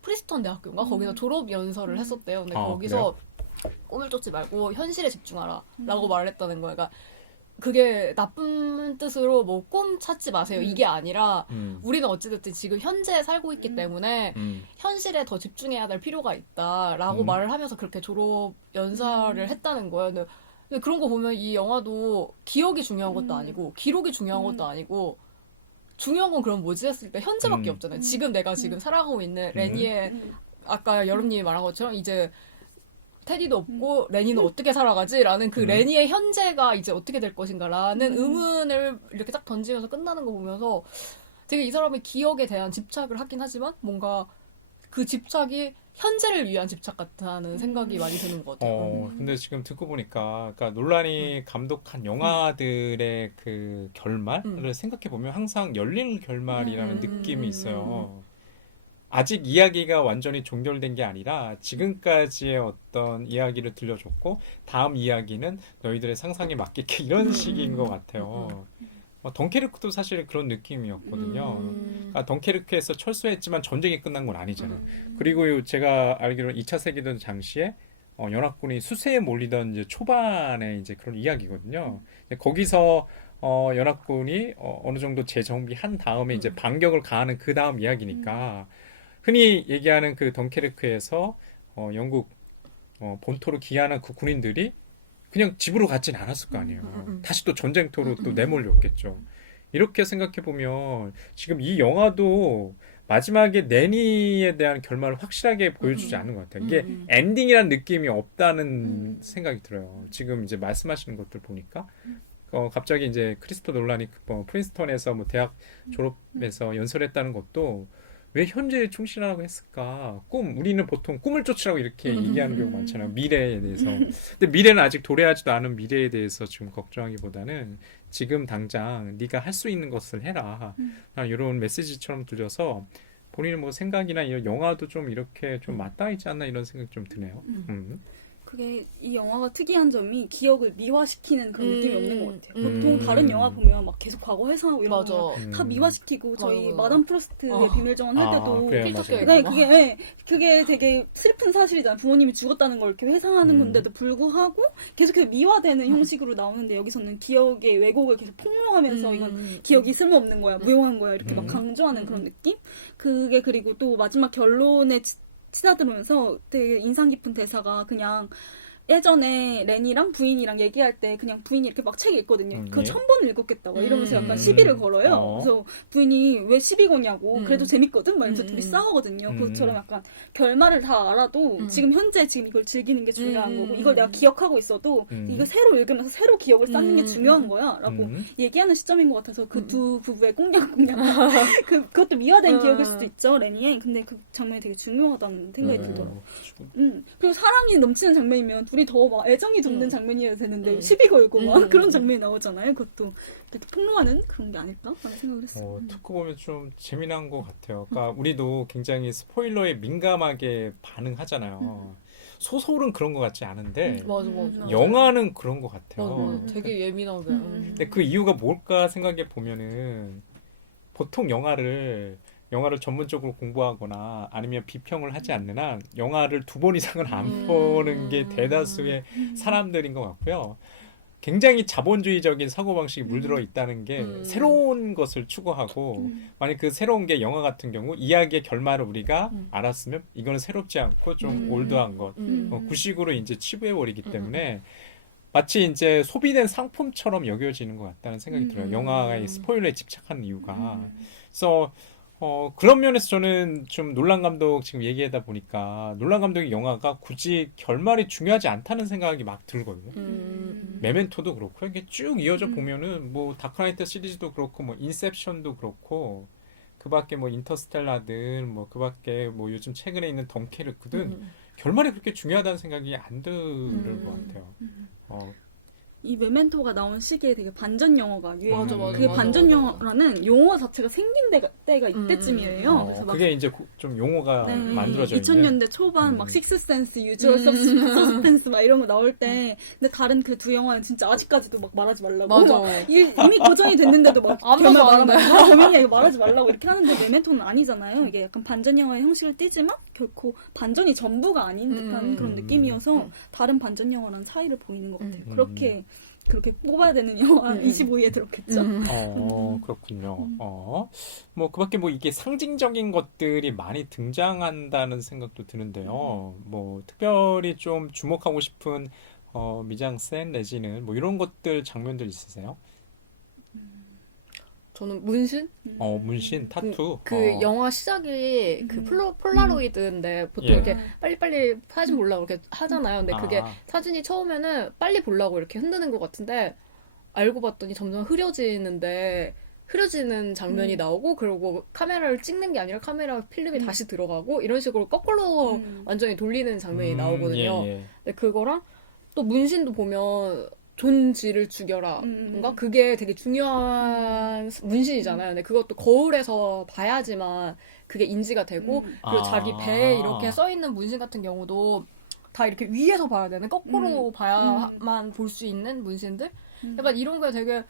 프리스턴 대학교인가? 거기서 졸업 연설을 했었대요. 근데 거기서 꿈을 쫓지 말고 현실에 집중하라 라고 말을 했다는 거예요. 그러니까 그게 나쁜 뜻으로 뭐 꿈 찾지 마세요 이게 아니라 우리는 어찌됐든 지금 현재에 살고 있기 때문에 현실에 더 집중해야 될 필요가 있다라고 말을 하면서 그렇게 졸업 연설을 했다는 거예요. 근데 그런 거 보면 이 영화도 기억이 중요한 것도 아니고 기록이 중요한 것도 아니고 중요한 건 그럼 뭐지 했을 때 현재밖에 없잖아요. 지금 내가 지금 살아가고 있는 레니의 아까 여름님이 말한 것처럼 이제 테디도 없고 레니는 어떻게 살아가지? 라는 그 레니의 현재가 이제 어떻게 될 것인가 라는 의문을 이렇게 딱 던지면서 끝나는 거 보면서 되게 이 사람의 기억에 대한 집착을 하긴 하지만 뭔가 그 집착이 현재를 위한 집착 같다는 생각이 많이 드는 것 같아요. 근데 지금 듣고 보니까, 그러니까 논란이 감독한 영화들의 그 결말을 생각해 보면 항상 열린 결말이라는 느낌이 있어요. 아직 이야기가 완전히 종결된 게 아니라 지금까지의 어떤 이야기를 들려줬고 다음 이야기는 너희들의 상상에 맡길게 이런 식인 것 같아요. 덩케르크도 사실 그런 느낌이었거든요. 그러니까 덩케르크에서 철수했지만 전쟁이 끝난 건 아니잖아요. 그리고 제가 알기로는 2차 세계대전 당시에 연합군이 수세에 몰리던 이제 초반에 이제 그런 이야기거든요. 거기서 연합군이 어느 정도 재정비한 다음에 이제 반격을 가하는 그 다음 이야기니까 흔히 얘기하는 그 덩케르크에서 영국 본토로 귀환한 그 군인들이 그냥 집으로 갔진 않았을 거 아니에요. 다시 또 전쟁터로 또 내몰렸겠죠. 이렇게 생각해 보면 지금 이 영화도 마지막에 내니에 대한 결말을 확실하게 보여주지 않는 것 같아요. 이게 엔딩이라는 느낌이 없다는 생각이 들어요. 지금 이제 말씀하시는 것들 보니까 갑자기 이제 크리스토 놀란이 프린스턴에서 뭐 대학 졸업해서 연설했다는 것도 왜 현재에 충실하라고 했을까? 우리는 보통 꿈을 쫓으라고 이렇게 얘기하는 경우가 많잖아요. 미래에 대해서. 근데 미래는 아직 도래하지도 않은 미래에 대해서 지금 걱정하기보다는 지금 당장 네가 할 수 있는 것을 해라. 이런 메시지처럼 들려서 본인의 뭐 생각이나 이런 영화도 좀 이렇게 좀 맞닿아 있지 않나 이런 생각이 좀 드네요. 그게 이 영화가 특이한 점이 기억을 미화시키는 그런 느낌이 없는 것 같아요. 보통 다른 영화 보면 막 계속 과거 회상하고 이런 거 다 미화시키고 저희 마담 프로스트의 비밀 정원 할 때도 그래, 필터 맞아요. 네, 그게 되게 슬픈 사실이잖아요. 부모님이 죽었다는 걸 이렇게 회상하는 건데도 불구하고 계속해서 미화되는 형식으로 나오는데 여기서는 기억의 왜곡을 계속 폭로하면서 이건 기억이 쓸모없는 거야, 무용한 거야 이렇게 막 강조하는 그런 느낌? 그게 그리고 또 마지막 결론에 치닫으면서 되게 인상 깊은 대사가 그냥 예전에 렌이랑 부인이랑 얘기할 때 그냥 부인이 이렇게 막 책 읽거든요. 그거 1000번 읽었겠다. 막 이러면서 약간 시비를 걸어요. 그래서 부인이 왜 시비 거냐고. 그래도 재밌거든. 막 이러면서 둘이 싸우거든요. 그것처럼 약간 결말을 다 알아도 지금 현재 지금 이걸 즐기는 게 중요한 거고 이걸 내가 기억하고 있어도 이거 새로 읽으면서 새로 기억을 쌓는 게 중요한 거야. 라고 얘기하는 시점인 것 같아서 그 두 부부의 꽁냥꽁냥 그것도 미화된 기억일 수도 있죠. 렌이의. 근데 그 장면이 되게 중요하다는 생각이 들더라고요. 그리고 사랑이 넘치는 장면이면 둘이 더 막 애정이 돋는 장면이어야 되는데 시비 걸고 막 그런 장면이 나오잖아요. 그것도 이렇게 폭로하는 그런 게 아닐까 하는 생각을 했어요. 듣고 보면 좀 재미난 것 같아요. 그러니까 우리도 굉장히 스포일러에 민감하게 반응하잖아요. 소설은 그런 것 같지 않은데 맞아. 영화는 그런 것 같아요. 맞아. 되게 예민하게. 근데 그 이유가 뭘까 생각해 보면은 보통 영화를 전문적으로 공부하거나 아니면 비평을 하지 않는 한 영화를 2번 이상은 안 보는 게 대다수의 사람들인 것 같고요. 굉장히 자본주의적인 사고방식이 물들어 있다는 게 새로운 것을 추구하고 만약 그 새로운 게 영화 같은 경우 이야기의 결말을 우리가 알았으면 이거는 새롭지 않고 좀 올드한 것 구식으로 이제 치부해버리기 때문에 마치 이제 소비된 상품처럼 여겨지는 것 같다는 생각이 들어요. 영화의 스포일러에 집착하는 이유가. 그래서 그런 면에서 저는 좀 놀란 감독 지금 얘기하다 보니까 놀란 감독의 영화가 굳이 결말이 중요하지 않다는 생각이 막 들거든요. 메멘토도 그렇고 이게 쭉 이어져 보면은 뭐 다크나이트 시리즈도 그렇고 뭐 인셉션도 그렇고 그밖에 뭐 인터스텔라든 뭐 그밖에 뭐 요즘 최근에 있는 덩케르크든 결말이 그렇게 중요하다는 생각이 안 드는 것 같아요. 이 메멘토가 나온 시기에 되게 반전 영화가 유행해요. 맞아, 그게 맞아, 반전 맞아. 영화라는 용어 자체가 생긴 때가 이때쯤이에요. 그래서 막 그게 이제 좀 용어가 네, 만들어져 있는 2000년대 초반 막 식스센스, 유주얼 서스펜스 막 이런 거 나올 때 근데 다른 그 두 영화는 진짜 아직까지도 막 말하지 말라고 맞아. 막 이미 고정이 됐는데도 막 아무도 안 돼. 결명이야 이거 말하지 말라고 이렇게 하는데 메멘토는 아니잖아요. 이게 약간 반전 영화의 형식을 띠지만 결코 반전이 전부가 아닌 듯한 그런 느낌이어서 다른 반전 영화랑 차이를 보이는 것 같아요. 그렇게 뽑아야 되는 영화 25위에 들었겠죠. 그렇군요. 뭐, 그 밖에 뭐 이게 상징적인 것들이 많이 등장한다는 생각도 드는데요. 뭐, 특별히 좀 주목하고 싶은, 미장센 내지는 뭐 이런 것들 장면들 있으세요? 저는 문신? 문신, 타투. 그 영화 시작이 그 폴라로이드인데 보통 예. 이렇게 빨리빨리 사진 보려고 이렇게 하잖아요. 근데 그게 아. 사진이 처음에는 빨리 보려고 이렇게 흔드는 것 같은데 알고 봤더니 점점 흐려지는 장면이 나오고 그리고 카메라를 찍는 게 아니라 카메라 필름이 다시 들어가고 이런 식으로 거꾸로 완전히 돌리는 장면이 나오거든요. 예. 근데 그거랑 또 문신도 보면 존지를 죽여라. 뭔가 그게 되게 중요한 문신이잖아요. 근데 그것도 거울에서 봐야지만 그게 인지가 되고 그리고 자기 배에 이렇게 써 있는 문신 같은 경우도 다 이렇게 위에서 봐야 되는 거꾸로 봐야만 볼 수 있는 문신들. 약간 이런 게 되게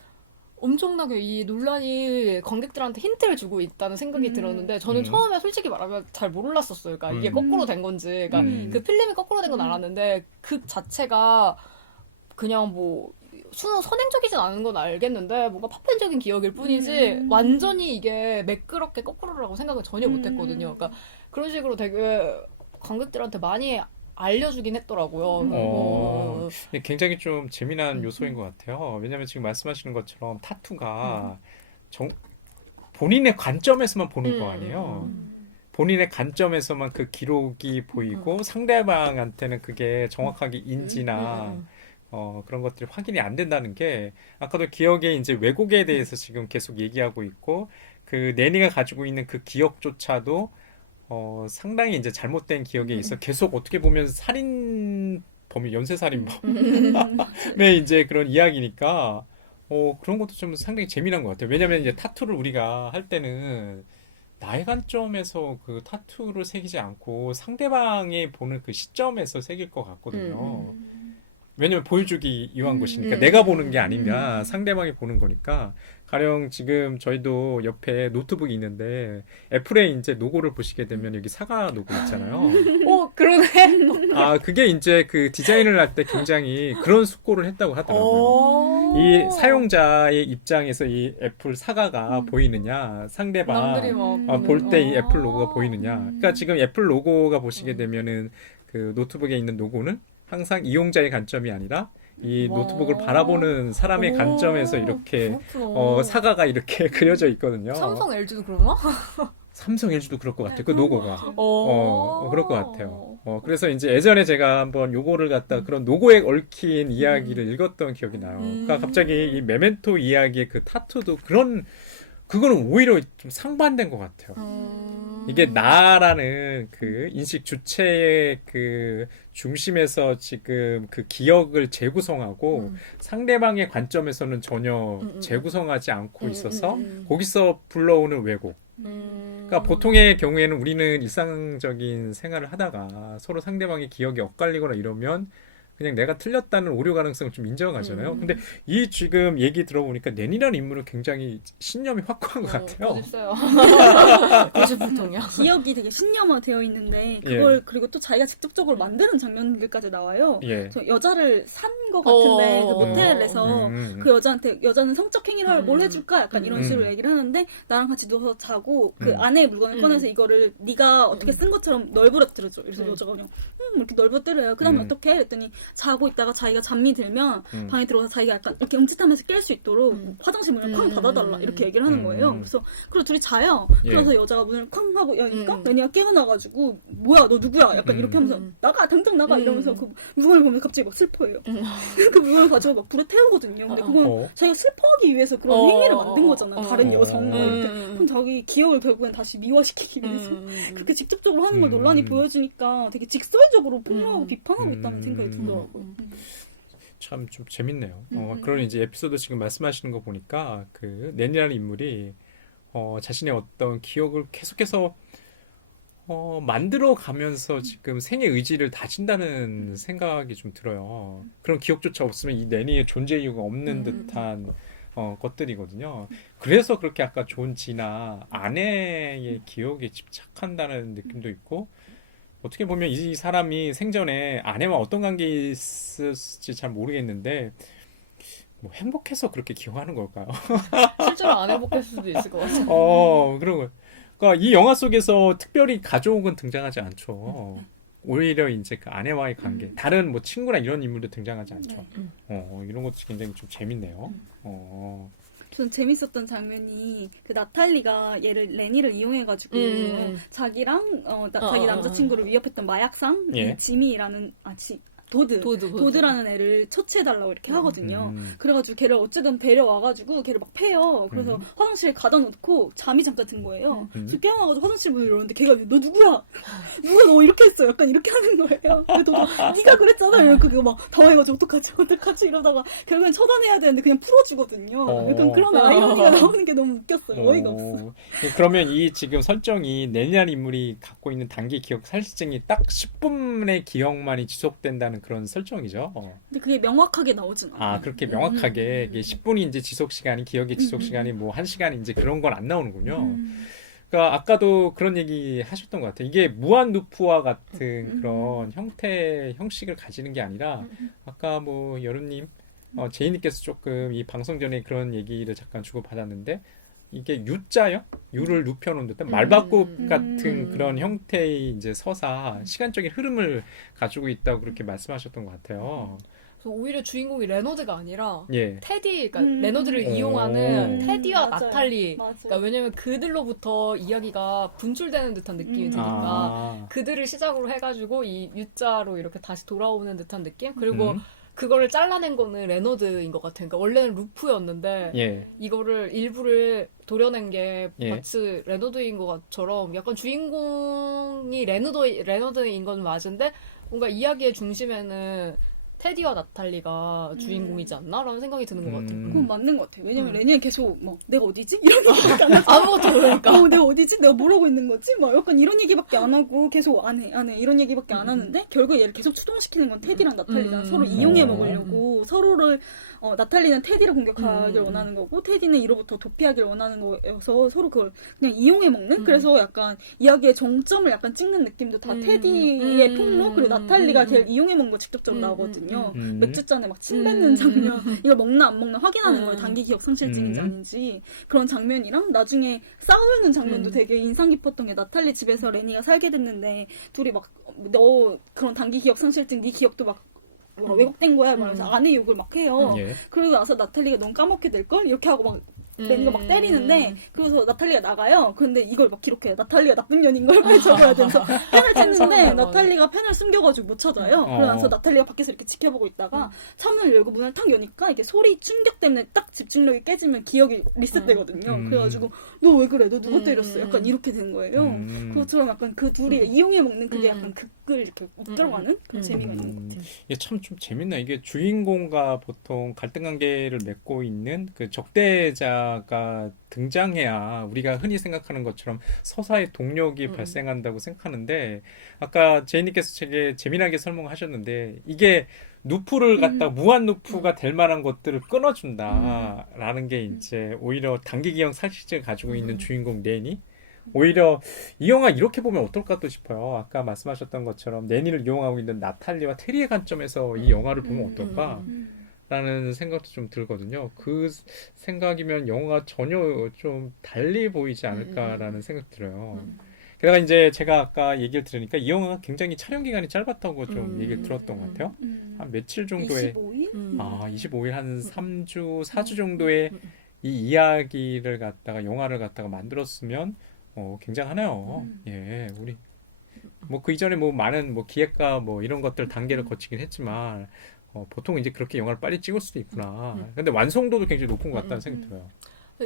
엄청나게 이 논란이 관객들한테 힌트를 주고 있다는 생각이 들었는데 저는 처음에 솔직히 말하면 잘 몰랐었어요. 그러니까 이게 거꾸로 된 건지. 그러니까 그 필름이 거꾸로 된 건 알았는데 극 자체가 그냥 뭐 선행적이진 않은 건 알겠는데 뭔가 파편적인 기억일 뿐이지 완전히 이게 매끄럽게 거꾸로라고 생각은 전혀 못했거든요. 그러니까 그런 식으로 되게 관객들한테 많이 알려주긴 했더라고요. 굉장히 좀 재미난 요소인 것 같아요. 왜냐하면 지금 말씀하시는 것처럼 타투가 본인의 관점에서만 보는 거 아니에요. 본인의 관점에서만 그 기록이 보이고 상대방한테는 그게 정확하게 인지나 그런 것들이 확인이 안 된다는 게 아까도 기억의 이제 왜곡에 대해서 지금 계속 얘기하고 있고 그 내니가 가지고 있는 그 기억조차도 상당히 이제 잘못된 기억에 있어 계속 어떻게 보면 살인범이 연쇄살인범의 이제 그런 이야기니까 그런 것도 좀 상당히 재미난 것 같아요. 왜냐하면 이제 타투를 우리가 할 때는 나의 관점에서 그 타투를 새기지 않고 상대방이 보는 그 시점에서 새길 것 같거든요. 왜냐면 보여주기 위한 것이니까 내가 보는 게 아니라 상대방이 보는 거니까 가령 지금 저희도 옆에 노트북이 있는데 애플의 이제 로고를 보시게 되면 여기 사과 로고 있잖아요. 그러네. 그게 이제 그 디자인을 할 때 굉장히 그런 숙고를 했다고 하더라고요. 이 사용자의 입장에서 이 애플 사과가 보이느냐, 상대방 남들이 막 볼 때 이 애플 로고가 보이느냐. 그러니까 지금 애플 로고가 보시게 되면은 그 노트북에 있는 로고는 항상 이용자의 관점이 아니라 이 노트북을 바라보는 사람의 관점에서 이렇게 사과가 이렇게 그려져 있거든요. 삼성 LG도 그러나? 삼성 LG도 그럴 것 같아요. 그 로고가. 어. 그럴 것 같아요. 그래서 이제 예전에 제가 한번 요거를 갖다 그런 로고에 얽힌 이야기를 읽었던 기억이 나요. 그러니까 갑자기 이 메멘토 이야기의 그 타투도 그거는 오히려 좀 상반된 것 같아요. 이게 나라는 그 인식 주체의 그 중심에서 지금 그 기억을 재구성하고 상대방의 관점에서는 전혀 재구성하지 않고 있어서 거기서 불러오는 왜곡. 그러니까 보통의 경우에는 우리는 일상적인 생활을 하다가 서로 상대방의 기억이 엇갈리거나 이러면 그냥 내가 틀렸다는 오류 가능성을 좀 인정하잖아요. 음. 근데 이 지금 얘기 들어보니까 낸이라는 인물은 굉장히 신념이 확고한 것 같아요. 고집세요. 고집불통이야. 기억이 되게 신념화되어 있는데 예. 그걸 그리고 또 자기가 직접적으로 만드는 장면들까지 나와요. 예. 저 여자를 산 것 같은데 그 어. 모텔에서 그 여자는 성적 행위를 하면 뭘 해줄까? 약간 이런 음. 식으로 얘기를 하는데 나랑 같이 누워서 자고 그 음. 안에 물건을 음. 꺼내서 이거를 네가 어떻게 쓴 것처럼 널브러뜨려줘. 그래서 음. 여자가 그냥 이렇게 널브러뜨려요. 그 다음에 어떻게 해? 그랬더니 자고 있다가 자기가 잠이 들면 방에 들어가서 자기가 약간 이렇게 움찔하면서 깰 수 있도록 화장실 문을 쾅 닫아달라 이렇게 얘기를 하는 거예요. 그래서 그리고 둘이 자요. 예. 그래서 여자가 문을 쾅 하고 여니까 레니가 깨어나가지고 뭐야 너 누구야? 약간 이렇게 하면서 나가 당장 나가 이러면서 그 물건을 보면 갑자기 막 슬퍼해요. 그 물건을 가지고 막 불에 태우거든요. 근데 그건 어. 자기가 슬퍼하기 위해서 그런 행위를 만든 거잖아요. 다른 어. 여성. 이렇게. 그럼 자기 기억을 결국엔 다시 미화시키기 위해서 그렇게 직접적으로 하는 걸 논란이 보여주니까 되게 직설적으로 폭로하고 비판하고 있다는 생각이 들더라고요. 참 좀 재밌네요. 그런 이제 에피소드 지금 말씀하시는 거 보니까 그 낸이라는 인물이 자신의 어떤 기억을 계속해서 만들어 가면서 지금 생의 의지를 다진다는 생각이 좀 들어요. 그런 기억조차 없으면 이 낸이의 존재 이유가 없는 듯한 것들이거든요. 그래서 그렇게 아까 존 지나 아내의 기억에 집착한다는 느낌도 있고 어떻게 보면 이 사람이 생전에 아내와 어떤 관계에 있을지 잘 모르겠는데 뭐 행복해서 그렇게 기억하는 걸까요? 실제로 안 행복했을 수도 있을 것 같아요. 그런 거. 그러니까 이 영화 속에서 특별히 가족은 등장하지 않죠. 오히려 이제 그 아내와의 관계, 다른 뭐 친구나 이런 인물도 등장하지 않죠. 이런 것도 굉장히 좀 재밌네요. 전 재밌었던 장면이 그 나탈리가 레니를 이용해가지고 자기랑 자기 남자친구를 위협했던 마약상 예. 지미라는 도드라는 애를 처치해달라고 이렇게 하거든요. 그래가지고 걔를 어쨌든 데려와가지고 걔를 막 패요. 그래서 화장실에 가둬 놓고 잠이 잠깐 든 거예요. 그래서 깨어나가지고 화장실 문을 열었는데 걔가 너 누구야? 누가 너 이렇게 했어? 약간 이렇게 하는 거예요. 그래서 네가 그랬잖아. 이렇게 그거 막 당황해가지고 어떡하지 이러다가 결국엔 처단해야 되는데 그냥 풀어주거든요. 약간 그런 아이러니가 나오는 게 너무 웃겼어요. 어이가 없어. 그러면 이 지금 설정이 낸이라는 인물이 갖고 있는 단기 기억 살증이 딱 10분의 기억만이 지속된다는 그런 설정이죠. 근데 그게 명확하게 나오진 않아요. 그렇게 명확하게 이게 10분이 이제 지속 시간이 기억의 지속 시간이 뭐 1시간이 이제 그런 건 안 나오는군요. 그러니까 아까도 그런 얘기 하셨던 것 같아요. 이게 무한 루프와 같은 그런 형식을 가지는 게 아니라 아까 뭐 여름님, 제이님께서 조금 이 방송 전에 그런 얘기를 잠깐 주고받았는데 이게 U자요? U를 눕혀놓은 듯한 말바꿈 같은 그런 형태의 이제 서사, 시간적인 흐름을 가지고 있다고 그렇게 말씀하셨던 것 같아요. 그래서 오히려 주인공이 레너드가 아니라 예. 테디, 그러니까 레너드를 이용하는 테디와 맞아요. 나탈리. 맞아요. 그러니까 왜냐면 그들로부터 이야기가 분출되는 듯한 느낌이 드니까 그들을 시작으로 해가지고 이 U자로 이렇게 다시 돌아오는 듯한 느낌? 그리고 그거를 잘라낸 거는 레너드인 것 같아요. 그러니까 원래는 루프였는데 예. 이거를 일부를 도려낸 게 예. 마치 레너드인 것처럼 약간 주인공이 레너드인 건 맞은데 뭔가 이야기의 중심에는 테디와 나탈리가 주인공이지 않나라는 생각이 드는 것 같아요. 그건 맞는 것 같아요. 왜냐면 레니는 계속 뭐 내가 어디지? 이런 얘기밖에 안 하고 아무것도 모르니까. 내가 어디지? 내가 뭘 하고 있는 거지? 막 약간 이런 얘기밖에 안 하고 계속 안 해 이런 얘기밖에 안 하는데 결국 얘를 계속 추동시키는 건 테디랑 나탈리잖아. 서로 이용해 먹으려고 서로를 나탈리는 테디를 공격하길 원하는 거고 테디는 이로부터 도피하길 원하는 거여서 서로 그걸 그냥 이용해 먹는. 그래서 약간 이야기의 정점을 약간 찍는 느낌도 다 테디의 폭로 그리고 나탈리가 걔를 이용해 먹는 거 직접적으로 나오거든요. 몇 주 전에 막 침 뱉는 장면 이걸 먹나 안 먹나 확인하는 거예요. 단기 기억 상실증인지 아닌지. 그런 장면이랑 나중에 싸우는 장면도 되게 인상 깊었던 게 나탈리 집에서 레니가 살게 됐는데 둘이 막 너 그런 단기 기억 상실증 네 기억도 막 왜곡된 거야 말하면서 아내 욕을 막 해요. 예. 그러고 나서 나탈리가 넌 까먹게 될걸? 이렇게 하고 막 레니가 막 때리는데 그래서 나탈리가 나가요. 근데 이걸 막 기록해요. 나탈리가 나쁜 년인 걸 빨리 적어야 돼서 펜을 찾는데 나탈리가 펜을 숨겨가지고 못 찾아요. 그러면서 나탈리가 밖에서 이렇게 지켜보고 있다가 창문을 열고 문을 탁 여니까 이게 소리 충격 때문에 딱 집중력이 깨지면 기억이 리셋되거든요. 그래가지고 너 왜 그래? 너 누가 때렸어? 약간 이렇게 된 거예요. 그것처럼 약간 그 둘이 이용해 먹는 그게 약간 극을 이렇게 이끌어가는 그런 재미가 있는 것 같아요. 이게 참 좀 재밌나. 이게 주인공과 보통 갈등 관계를 맺고 있는 그 적대자가 등장해야 우리가 흔히 생각하는 것처럼 서사의 동력이 발생한다고 생각하는데 아까 제이님께서 되게 재미나게 설명하셨는데 이게 누프를 갖다 무한 누프가 될 만한 것들을 끊어준다라는 게 이제 오히려 단기기형 살식제를 가지고 있는 주인공 낸이 오히려 이 영화 이렇게 보면 어떨까 또 싶어요. 아까 말씀하셨던 것처럼 낸이를 이용하고 있는 나탈리와 테리의 관점에서 이 영화를 보면 어떨까? 라는 생각도 좀 들거든요. 그 생각이면 영화가 전혀 좀 달리 보이지 않을까라는 생각 들어요. 게다가 이제 제가 아까 얘기를 들으니까 이 영화가 굉장히 촬영 기간이 짧았다고 좀 얘기를 들었던 것 같아요. 한 며칠 정도의 25일? 25일 한 3주, 4주 정도의 이 이야기를 갖다가 영화를 갖다가 만들었으면 굉장하네요. 예, 우리 뭐 그 이전에 뭐 많은 뭐 기획과 뭐 이런 것들 단계를 거치긴 했지만 보통 이제 그렇게 영화를 빨리 찍을 수도 있구나. 근데 완성도도 굉장히 높은 것 같다는 생각이 들어요.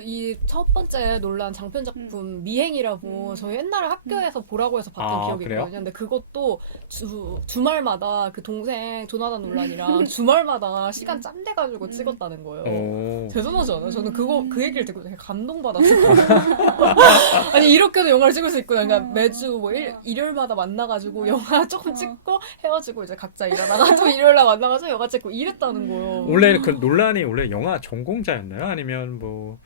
이 첫 번째 논란 장편 작품 미행이라고 저희 옛날에 학교에서 보라고 해서 봤던 기억이 그래요? 있거든요. 근데 그것도 주말마다 그 동생 조나단 논란이랑 주말마다 시간 짬돼가지고 찍었다는 거예요. 대단하지 않아요? 저는 그 얘기를 듣고 되게 감동받았어요. 아니 이렇게도 영화를 찍을 수 있구나. 그러니까 매주 뭐 일요일마다 만나가지고 영화 조금 찍고 헤어지고 이제 각자 일하다가 또 일요일날 만나가지고 영화 찍고 이랬다는 거예요. 원래 그 논란이 원래 영화 전공자였나요? 아니면 뭐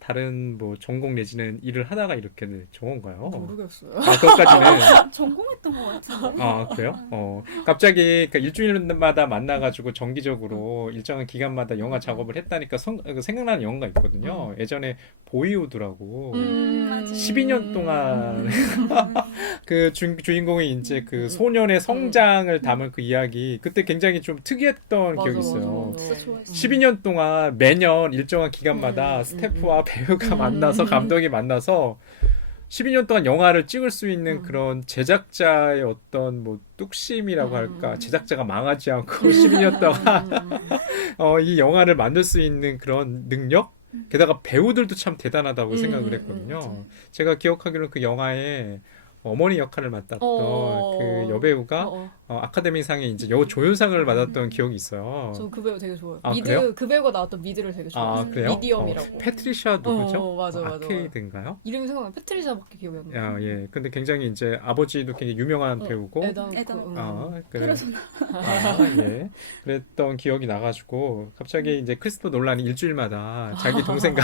다른 뭐 전공 내지는 일을 하다가 이렇게 정한가요? 모르겠어요. 그것까지는 전공했던 것 같은데. 그래요? 갑자기 그 일주일마다 만나가지고 정기적으로 일정한 기간마다 영화 작업을 했다니까 생각나는 영화가 있거든요. 예전에 보이우드라고 12년 동안 그 주인공이 이제 그 소년의 성장을 담은 그 이야기 그때 굉장히 좀 특이했던 기억이 있어요. 진짜 좋아했어. 12년 동안 매년 일정한 기간마다 스태프와 배우가 만나서 감독이 만나서 12년 동안 영화를 찍을 수 있는 그런 제작자의 어떤 뭐 뚝심이라고 할까 제작자가 망하지 않고 12년 동안 이 영화를 만들 수 있는 그런 능력 게다가 배우들도 참 대단하다고 생각을 했거든요. 제가 기억하기로는 그 영화에 어머니 역할을 맡았던 그 여배우가 아카데미상에 이제 여조연상을 받았던 기억이 있어요. 저 그 배우 되게 좋아요. 그래요? 그 배우가 나왔던 미드를 되게 좋아해요. 그래요? 미디엄이라고. 패트리샤 누구죠? 맞아. 아케이드인가요? 이름이 생각나. 패트리샤밖에 기억이 안 나. 예. 근데 굉장히 이제 아버지도 굉장히 유명한 배우고 에단. 페르소나. 예. 그랬던 기억이 나가지고 갑자기 이제 크리스토퍼 놀란이 일주일마다 자기 동생과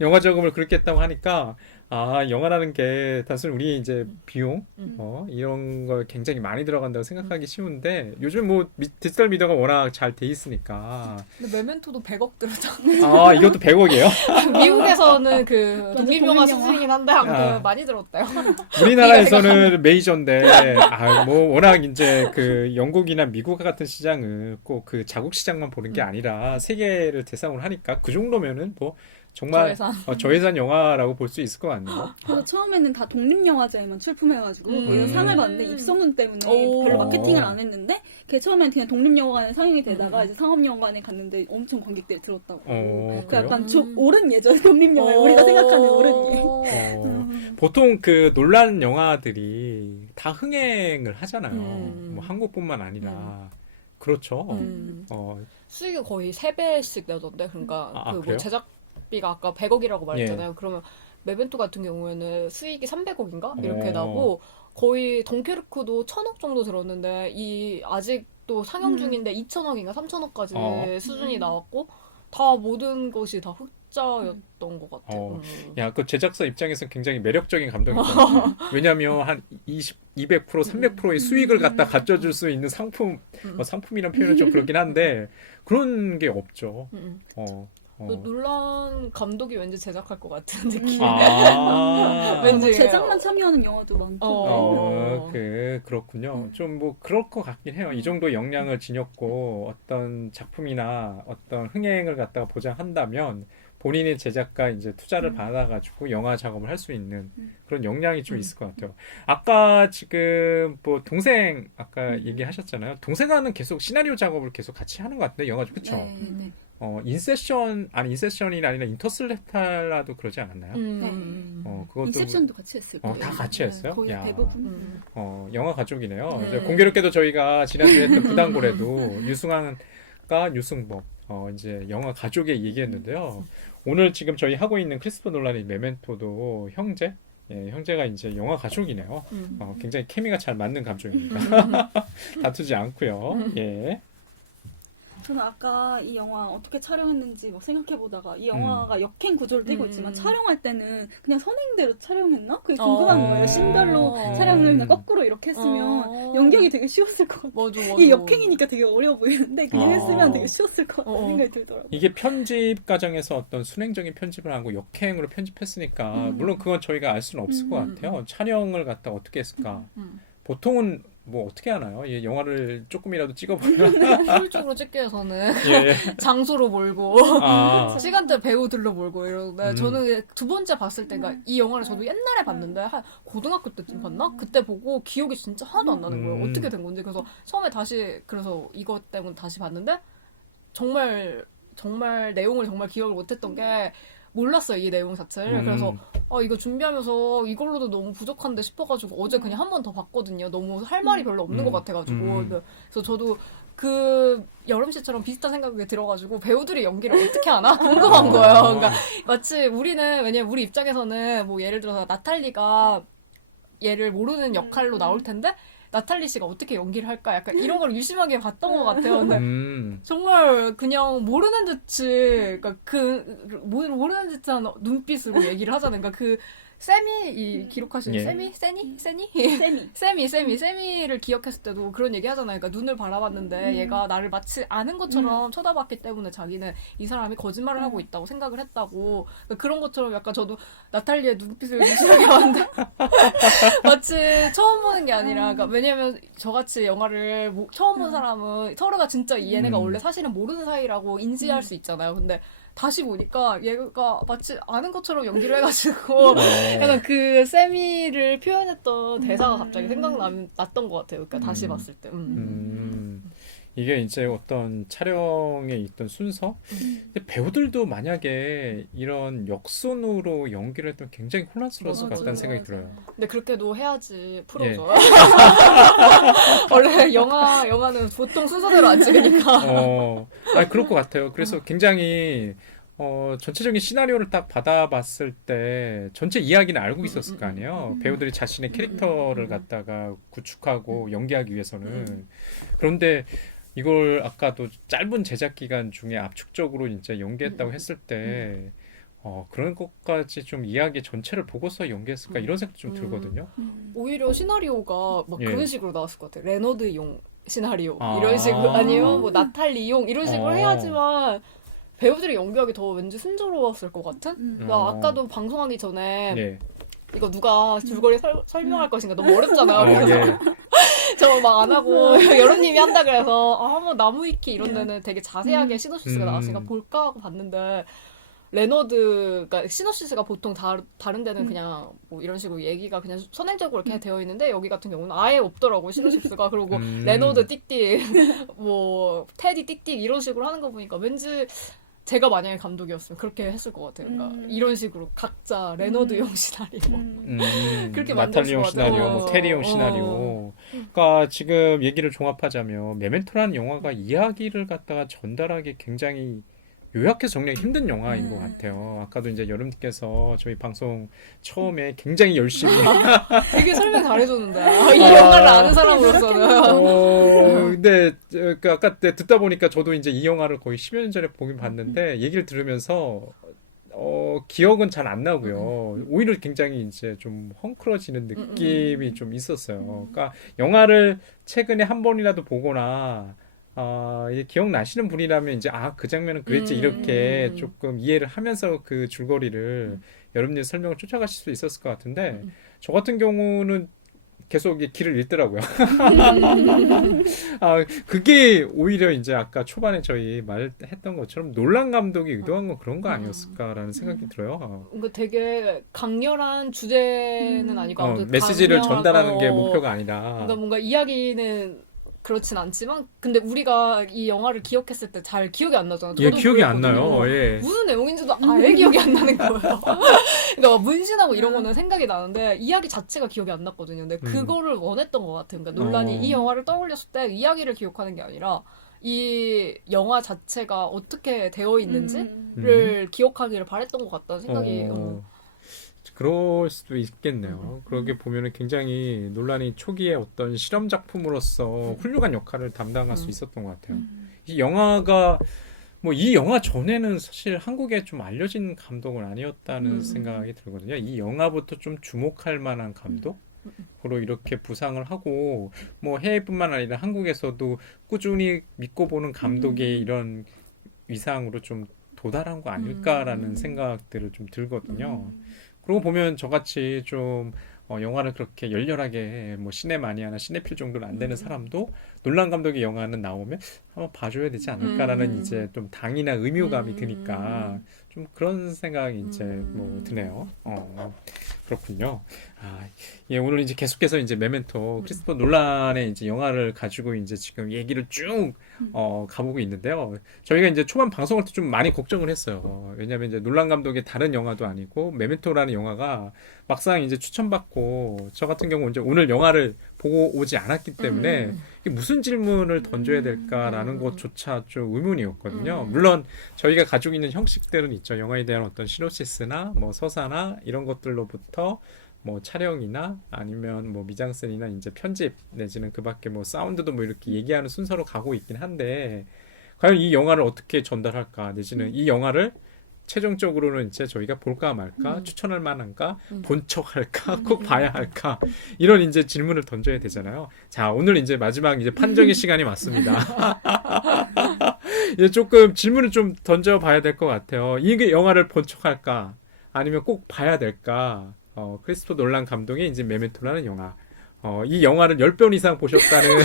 영화 작업을 그렇게 했다고 하니까 영화라는 게 단순히 우리 이제 비용 이런 걸 굉장히 많이 들어간다고 생각하기 쉬운데 요즘 뭐 디지털 미디어가 워낙 잘 돼 있으니까 근데 메멘토도 100억 들었잖아요. 이것도 100억이에요? 미국에서는 그 독립영화 독립영화. 수준이긴 한데 아무튼 많이 들었대요. 우리나라에서는 메이저인데 뭐 워낙 이제 그 영국이나 미국 같은 시장은 꼭 그 자국 시장만 보는 게 아니라 세계를 대상으로 하니까 그 정도면은 뭐 정말 저예산 영화라고 볼 수 있을 것 같네요. 그래서 처음에는 다 독립영화제에만 출품해가지고 이런 상을 받는데 입소문 때문에 오. 별로 마케팅을 안 했는데 그게 처음엔 그냥 독립영화관에 상영이 되다가 이제 상업영화관에 갔는데 엄청 관객들이 들었다고. 그 그래요? 약간 옳은 예전 독립영화에 우리가 생각하는 옳은 예. 보통 그 논란 영화들이 다 흥행을 하잖아요. 뭐 한국뿐만 아니라 그렇죠. 수익이 거의 3배씩 내던데 그러니까 그 뭐 그래요? 제작비가 아까 100억이라고 말했잖아요. 그러면 메멘토 같은 경우에는 수익이 300억인가 이렇게 나고 거의 덩케르크도 1000억 정도 들었는데 이 아직도 상영 중인데 2000억인가 3000억까지 수준이 나왔고 다 모든 것이 다 흑자였던 것 같아요. 야, 그 제작사 입장에서 굉장히 매력적인 감독이거든요. 왜냐하면 한 200%, 300%의 수익을 갖다 가져줄 수 있는 상품, 상품이란 표현은 좀 그렇긴 한데 그런 게 없죠. 놀란 감독이 왠지 제작할 것 같은 느낌. 왠지 제작만 참여하는 영화도 많고. 그렇군요. 좀 뭐 그럴 것 같긴 해요. 이 정도 역량을 지녔고 어떤 작품이나 어떤 흥행을 갖다가 보장한다면 본인의 제작과 이제 투자를 받아가지고 영화 작업을 할 수 있는 그런 역량이 좀 있을 것 같아요. 아까 지금 뭐 동생 아까 얘기하셨잖아요. 동생과는 계속 시나리오 작업을 계속 같이 하는 것 같은데 영화 그쵸? 네. 인셉션이 아니라 인터스텔라도 그러지 않았나요? 그것도 인셉션도 같이 했을 거예요. 다 같이 했어요? 거의 야. 대부분. 영화 가족이네요. 이제 공교롭게도 저희가 지난주에 했던 부당골에도 유승환과 유승범 이제 영화 가족의 얘기했는데요. 오늘 지금 저희 하고 있는 크리스토퍼 놀란의 메멘토도 형제 예, 형제가 이제 영화 가족이네요. 굉장히 케미가 잘 맞는 감정입니다. 다투지 않고요. 예. 저는 아까 이 영화 어떻게 촬영했는지 막 생각해보다가 이 영화가 역행 구조를 띠고 있지만 촬영할 때는 그냥 선행대로 촬영했나? 그게 궁금한 거예요. 씬별로 촬영을 그냥 거꾸로 이렇게 했으면 연기하기 되게 쉬웠을 것 같아요. 맞아. 이게 역행이니까 되게 어려워 보이는데 그냥 했으면 되게 쉬웠을 것 같다는 생각이 들더라고요. 이게 편집 과정에서 어떤 순행적인 편집을 하고 역행으로 편집했으니까 물론 그건 저희가 알 수는 없을 것 같아요. 촬영을 갖다 어떻게 했을까? 보통은 뭐 어떻게 하나요? 이 영화를 조금이라도 찍어보면 효율적으로 찍기 위해서는 예. 장소로 몰고 아, 시간대 배우들로 몰고 이러는데 저는 두 번째 봤을 때가 이 영화를 저도 옛날에 봤는데 한 고등학교 때쯤 봤나? 그때 보고 기억이 진짜 하나도 안 나는 거예요. 어떻게 된 건지. 그래서 처음에 다시 그래서 이것 때문에 다시 봤는데 정말 내용을 정말 기억을 못했던 게 몰랐어요, 이 내용 자체를. 그래서 이거 준비하면서 이걸로도 너무 부족한데 싶어가지고 어제 그냥 한 번 더 봤거든요. 너무 할 말이 별로 없는 것 같아가지고. 그래서 저도 그 여름 씨처럼 비슷한 생각이 들어가지고 배우들이 연기를 어떻게 하나 궁금한 거예요. 그러니까 마치 우리는 왜냐면 우리 입장에서는 뭐 예를 들어서 나탈리가 얘를 모르는 역할로 나올 텐데 나탈리 씨가 어떻게 연기를 할까 약간 이런 걸 유심하게 봤던 것 같아요. 근데 정말 그냥 모르는 듯이 그러니까 모르는 듯한 눈빛으로 얘기를 하잖아요. 그러니까 그 세미 기록하시는 예. 세미를 기억했을 때도 그런 얘기 하잖아요. 그러니까 눈을 바라봤는데 얘가 나를 마치 아는 것처럼 쳐다봤기 때문에 자기는 이 사람이 거짓말을 하고 있다고 생각을 했다고. 그러니까 그런 것처럼 약간 저도 나탈리의 눈빛을 유심하게 봤는데 마치 처음 보는 게 아니라 그러니까 왜냐면 저같이 영화를 처음 본 사람은 서로가 진짜 이 얘네가 원래 사실은 모르는 사이라고 인지할 수 있잖아요. 근데 다시 보니까 얘가 마치 아는 것처럼 연기를 해가지고 약간 그 세미를 표현했던 대사가 갑자기 생각났던 것 같아요. 그러니까 다시 봤을 때. 이게 이제 어떤 촬영에 있던 순서? 근데 배우들도 만약에 이런 역순으로 연기를 했던 굉장히 혼란스러웠을 것 같다는 생각이 들어요. 근데 그렇게도 해야지 프로죠. 예. 원래 영화는 보통 순서대로 안 찍으니까. 그럴 것 같아요. 그래서 굉장히 전체적인 시나리오를 딱 받아봤을 때 전체 이야기는 알고 있었을 거 아니에요. 배우들이 자신의 캐릭터를 갖다가 구축하고 연기하기 위해서는. 그런데 이걸 아까도 짧은 제작 기간 중에 압축적으로 이제 연기했다고 했을 때 그런 것까지 좀 이야기 전체를 보고서 연기했을까 이런 생각도 좀 들거든요. 오히려 시나리오가 막 예. 그런 식으로 나왔을 것 같아요. 레너드용 시나리오 이런 식으로 아니면 뭐 나탈리용 이런 식으로 해야지만 배우들이 연기하기 더 왠지 순조로웠을 것 같은? 나 아까도 방송하기 전에 예. 이거 누가 줄거리 설명할 것인가 너무 어렵잖아요. 그래서 예. 저 막 안 하고 여론님이 한다 그래서 한번 나무위키 이런 데는 되게 자세하게 시놉시스가 나왔으니까 볼까 하고 봤는데 그러니까 시놉시스가 보통 다른 데는 그냥 뭐 이런 식으로 얘기가 그냥 선행적으로 이렇게 되어 있는데 여기 같은 경우는 아예 없더라고 시놉시스가. 그리고 레너드 띡띡 뭐 테디 띡띡 이런 식으로 하는 거 보니까 왠지 제가 만약에 감독이었으면 그렇게 했을 것 같아요. 그러니까 이런 식으로 각자 레너드용 시나리오 그렇게 나탈리용 만들었을 것 시나리오, 같아요. 뭐 테리용 시나리오. 그러니까 지금 얘기를 종합하자면 메멘토라는 영화가 이야기를 갖다가 전달하기 굉장히 요약해서 정리하기 힘든 영화인 것 같아요. 아까도 이제 여러분께서 저희 방송 처음에 굉장히 열심히 되게 설명 잘해줬는데 이 영화를 아는 사람으로서는 근데 그 아까 때 듣다 보니까 저도 이제 이 영화를 거의 10여 년 전에 보긴 봤는데 얘기를 들으면서 기억은 잘 안 나고요. 오히려 굉장히 이제 좀 헝클어지는 느낌이 좀 있었어요. 그러니까 영화를 최근에 한 번이라도 보거나 이제 기억나시는 분이라면 이제 그 장면은 그랬지 이렇게 조금 이해를 하면서 그 줄거리를 여러분의 설명을 쫓아가실 수 있었을 것 같은데 저 같은 경우는 계속 길을 잃더라고요. 그게 오히려 이제 아까 초반에 저희 말했던 것처럼 놀란 감독이 의도한 건 그런 거 아니었을까라는 생각이 들어요. 뭔가 되게 강렬한 주제는 아니고 아무튼 메시지를 전달하는 게 강렬한 목표가 아니라 그러니까 뭔가 이야기는 그렇진 않지만 근데 우리가 이 영화를 기억했을 때 잘 기억이 안 나잖아. 예, 저도 기억이 안 그랬거든요. 나요. 예. 무슨 내용인지도 아예 기억이 안 나는 거예요. 그러니까 막 문신하고 이런 거는 생각이 나는데 이야기 자체가 기억이 안 났거든요. 근데 그거를 원했던 것 같아요. 그러니까 논란이 이 영화를 떠올렸을 때 이야기를 기억하는 게 아니라 이 영화 자체가 어떻게 되어 있는지를 기억하기를 바랬던 것 같다는 생각이 그럴 수도 있겠네요. 그러게 보면은 굉장히 논란이 초기에 어떤 실험 작품으로서 훌륭한 역할을 담당할 수 있었던 것 같아요. 이 영화가 뭐 이 영화 전에는 사실 한국에 좀 알려진 감독은 아니었다는 생각이 들거든요. 이 영화부터 좀 주목할 만한 감독으로 이렇게 부상을 하고 뭐 해외뿐만 아니라 한국에서도 꾸준히 믿고 보는 감독의 이런 위상으로 좀 도달한 거 아닐까라는 생각들을 좀 들거든요. 그러고 보면 저같이 좀 영화를 그렇게 열렬하게 뭐 시네마니아나 시네필 정도는 안 되는 사람도 놀란 감독의 영화는 나오면 한번 봐줘야 되지 않을까라는 이제 좀 당이나 의무감이 드니까 좀 그런 생각이 이제 뭐 드네요. 그렇군요. 예, 오늘 이제 계속해서 이제 메멘토 크리스토퍼 놀란의 이제 영화를 가지고 이제 지금 얘기를 쭉 가보고 있는데요. 저희가 이제 초반 방송할 때 좀 많이 걱정을 했어요. 왜냐하면 이제 놀란 감독의 다른 영화도 아니고 메멘토라는 영화가 막상 이제 추천받고 저 같은 경우 이제 오늘 영화를 보고 오지 않았기 때문에 이게 무슨 질문을 던져야 될까라는 것조차 좀 의문이었거든요. 물론 저희가 가지고 있는 형식들은 있죠. 영화에 대한 어떤 시놉시스나 뭐 서사나 이런 것들로부터 뭐 촬영이나 아니면 뭐 미장센이나 이제 편집 내지는 그밖에 뭐 사운드도 뭐 이렇게 얘기하는 순서로 가고 있긴 한데 과연 이 영화를 어떻게 전달할까 내지는 이 영화를 최종적으로는 이제 저희가 볼까 말까 추천할 만한가 본척할까 꼭 봐야 할까 이런 이제 질문을 던져야 되잖아요. 자, 오늘 이제 마지막 이제 판정의 시간이 왔습니다. 이제 조금 질문을 좀 던져봐야 될 것 같아요. 이게 영화를 본척할까 아니면 꼭 봐야 될까? 크리스토퍼 놀란 감독의 이제 메멘토라는 영화. 이 영화를 10번 이상 보셨다는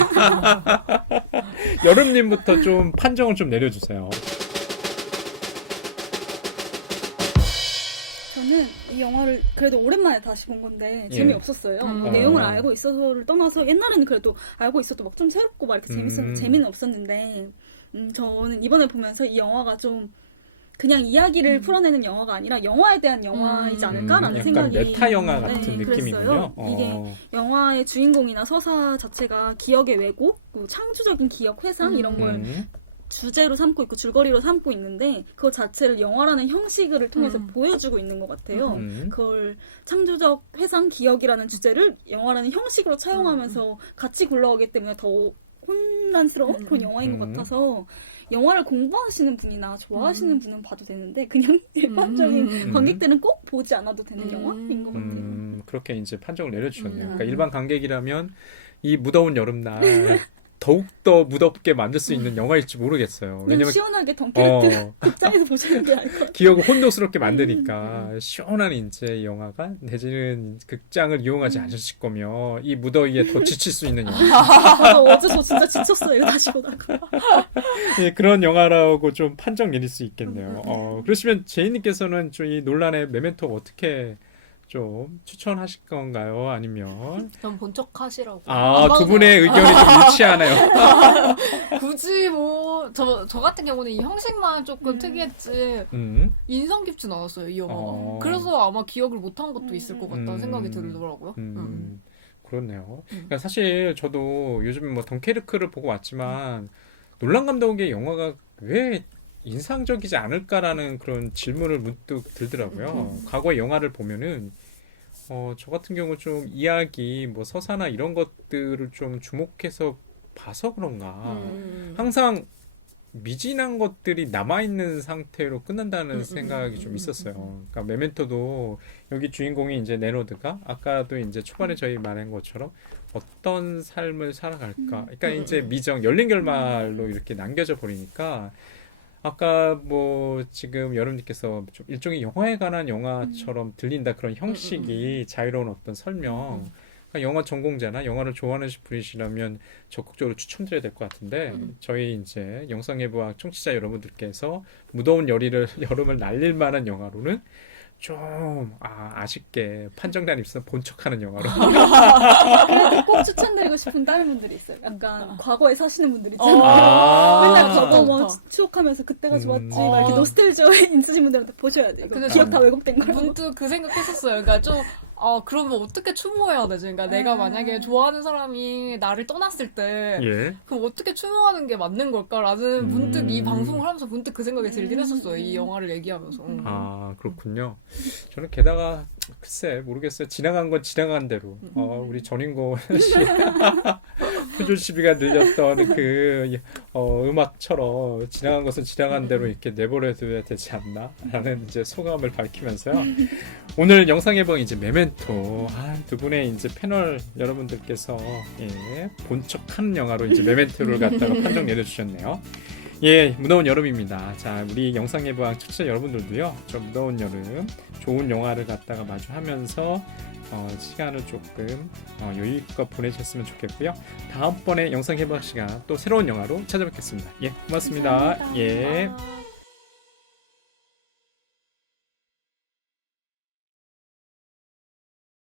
여름님부터 좀 판정을 좀 내려주세요. 저는 이 영화를 그래도 오랜만에 다시 본 건데 예. 재미없었어요. 뭐 내용을 알고 있어서를 떠나서 옛날에는 그래도 알고 있어도 막 좀 새롭고 막 이렇게 재미는 없었는데 저는 이번에 보면서 이 영화가 좀 그냥 이야기를 풀어내는 영화가 아니라 영화에 대한 영화이지 않을까라는 약간 생각이 메타 영화 같은 느낌이군요. 그랬어요. 이게 영화의 주인공이나 서사 자체가 기억의 왜곡, 창조적인 기억 회상 이런 걸 주제로 삼고 있고 줄거리로 삼고 있는데 그거 자체를 영화라는 형식을 통해서 보여주고 있는 것 같아요. 그걸 창조적 회상 기억이라는 주제를 영화라는 형식으로 차용하면서 같이 굴러가기 때문에 더 혼란스러운 그런 영화인 것 같아서 영화를 공부하시는 분이나 좋아하시는 분은 봐도 되는데 그냥 일반적인 관객들은 꼭 보지 않아도 되는 영화인 것 같아요. 그렇게 이제 판정을 내려주셨네요. 그러니까 일반 관객이라면 이 무더운 여름날 더욱더 무덥게 만들 수 있는 영화일지 모르겠어요. 왜냐면 시원하게 덩케르트 극장에서 보시는 게 나을 것 같아요. 기억을 혼돈스럽게 만드니까 시원한 이제 영화가 내지는 극장을 이용하지 않으실 거며 이 무더위에 더 지칠 수 있는 영화. 어제 저 진짜 지쳤어요. 이거 다시 보다가. 예, 그런 영화라고 좀 판정 내릴 수 있겠네요. 그러시면 제이님께서는 좀 이 논란의 메멘토 어떻게 좀 추천하실 건가요? 아니면 전 본척하시라고. 두 분의 의견이 좀 일치하네요. 굳이 뭐 저 같은 경우는 이 형식만 조금 특이했지 인상 깊진 않았어요 이 영화가. 그래서 아마 기억을 못한 것도 있을 것 같다는 생각이 들더라고요. 그렇네요. 그러니까 사실 저도 요즘 뭐 덩케르크를 보고 왔지만 놀란 감독의 영화가 왜 인상적이지 않을까라는 그런 질문을 문득 들더라고요. 과거의 영화를 보면은 저 같은 경우 좀 이야기, 뭐 서사나 이런 것들을 좀 주목해서 봐서 그런가. 항상 미진한 것들이 남아있는 상태로 끝난다는 생각이 좀 있었어요. 그러니까 메멘토도 여기 주인공이 이제 레너드가 아까도 이제 초반에 저희 말한 것처럼 어떤 삶을 살아갈까. 그러니까 이제 미정, 열린 결말로 이렇게 남겨져 버리니까 아까 뭐 지금 여러분께서 좀 일종의 영화에 관한 영화처럼 들린다 그런 형식이 자유로운 어떤 설명 그러니까 영화 전공자나 영화를 좋아하는 분이시라면 적극적으로 추천드려야 될 것 같은데 저희 이제 영상예부학 청취자 여러분들께서 무더운 여름을 날릴 만한 영화로는 좀 아쉽게 판정단이 있어서 본척하는 영화로 그래도 꼭 추천드리고 싶은 다른 분들이 있어요. 약간 과거에 사시는 분들 있잖아요. 맨날 과거 뭐 추억하면서 그때가 좋았지 막 이렇게 노스텔지어에 있으신 분들한테 보셔야 돼요. 근데 기억 다 왜곡된 걸. 문득 그 생각했었어요. 그러니까 좀 그러면 어떻게 추모해야 되지? 그러니까 내가 만약에 좋아하는 사람이 나를 떠났을 때 예. 그럼 어떻게 추모하는 게 맞는 걸까라는 문득 이 방송을 하면서 문득 그 생각이 들긴 했었어요. 이 영화를 얘기하면서. 아, 그렇군요. 저는 게다가 글쎄 모르겠어요. 지나간 건 지나간 대로. 우리 전인권 씨 표준 시비가 들렸던 그 음악처럼 지나간 것은 지나간 대로 이렇게 내버려둬야 되지 않나라는 이제 소감을 밝히면서요. 오늘 영상 예방 이제 메멘토 두 분의 이제 패널 여러분들께서 본척하는 영화로 이제 메멘토를 갖다가 판정 내려주셨네요. 예, 무더운 여름입니다. 자, 우리 영상 예방 청취자 여러분들도요. 저 무더운 여름 좋은 영화를 갖다가 마주하면서 시간을 조금 여유있게 보내셨으면 좋겠고요. 다음번에 영상 예방 시간 또 새로운 영화로 찾아뵙겠습니다. 예, 고맙습니다. 감사합니다. 예. 아.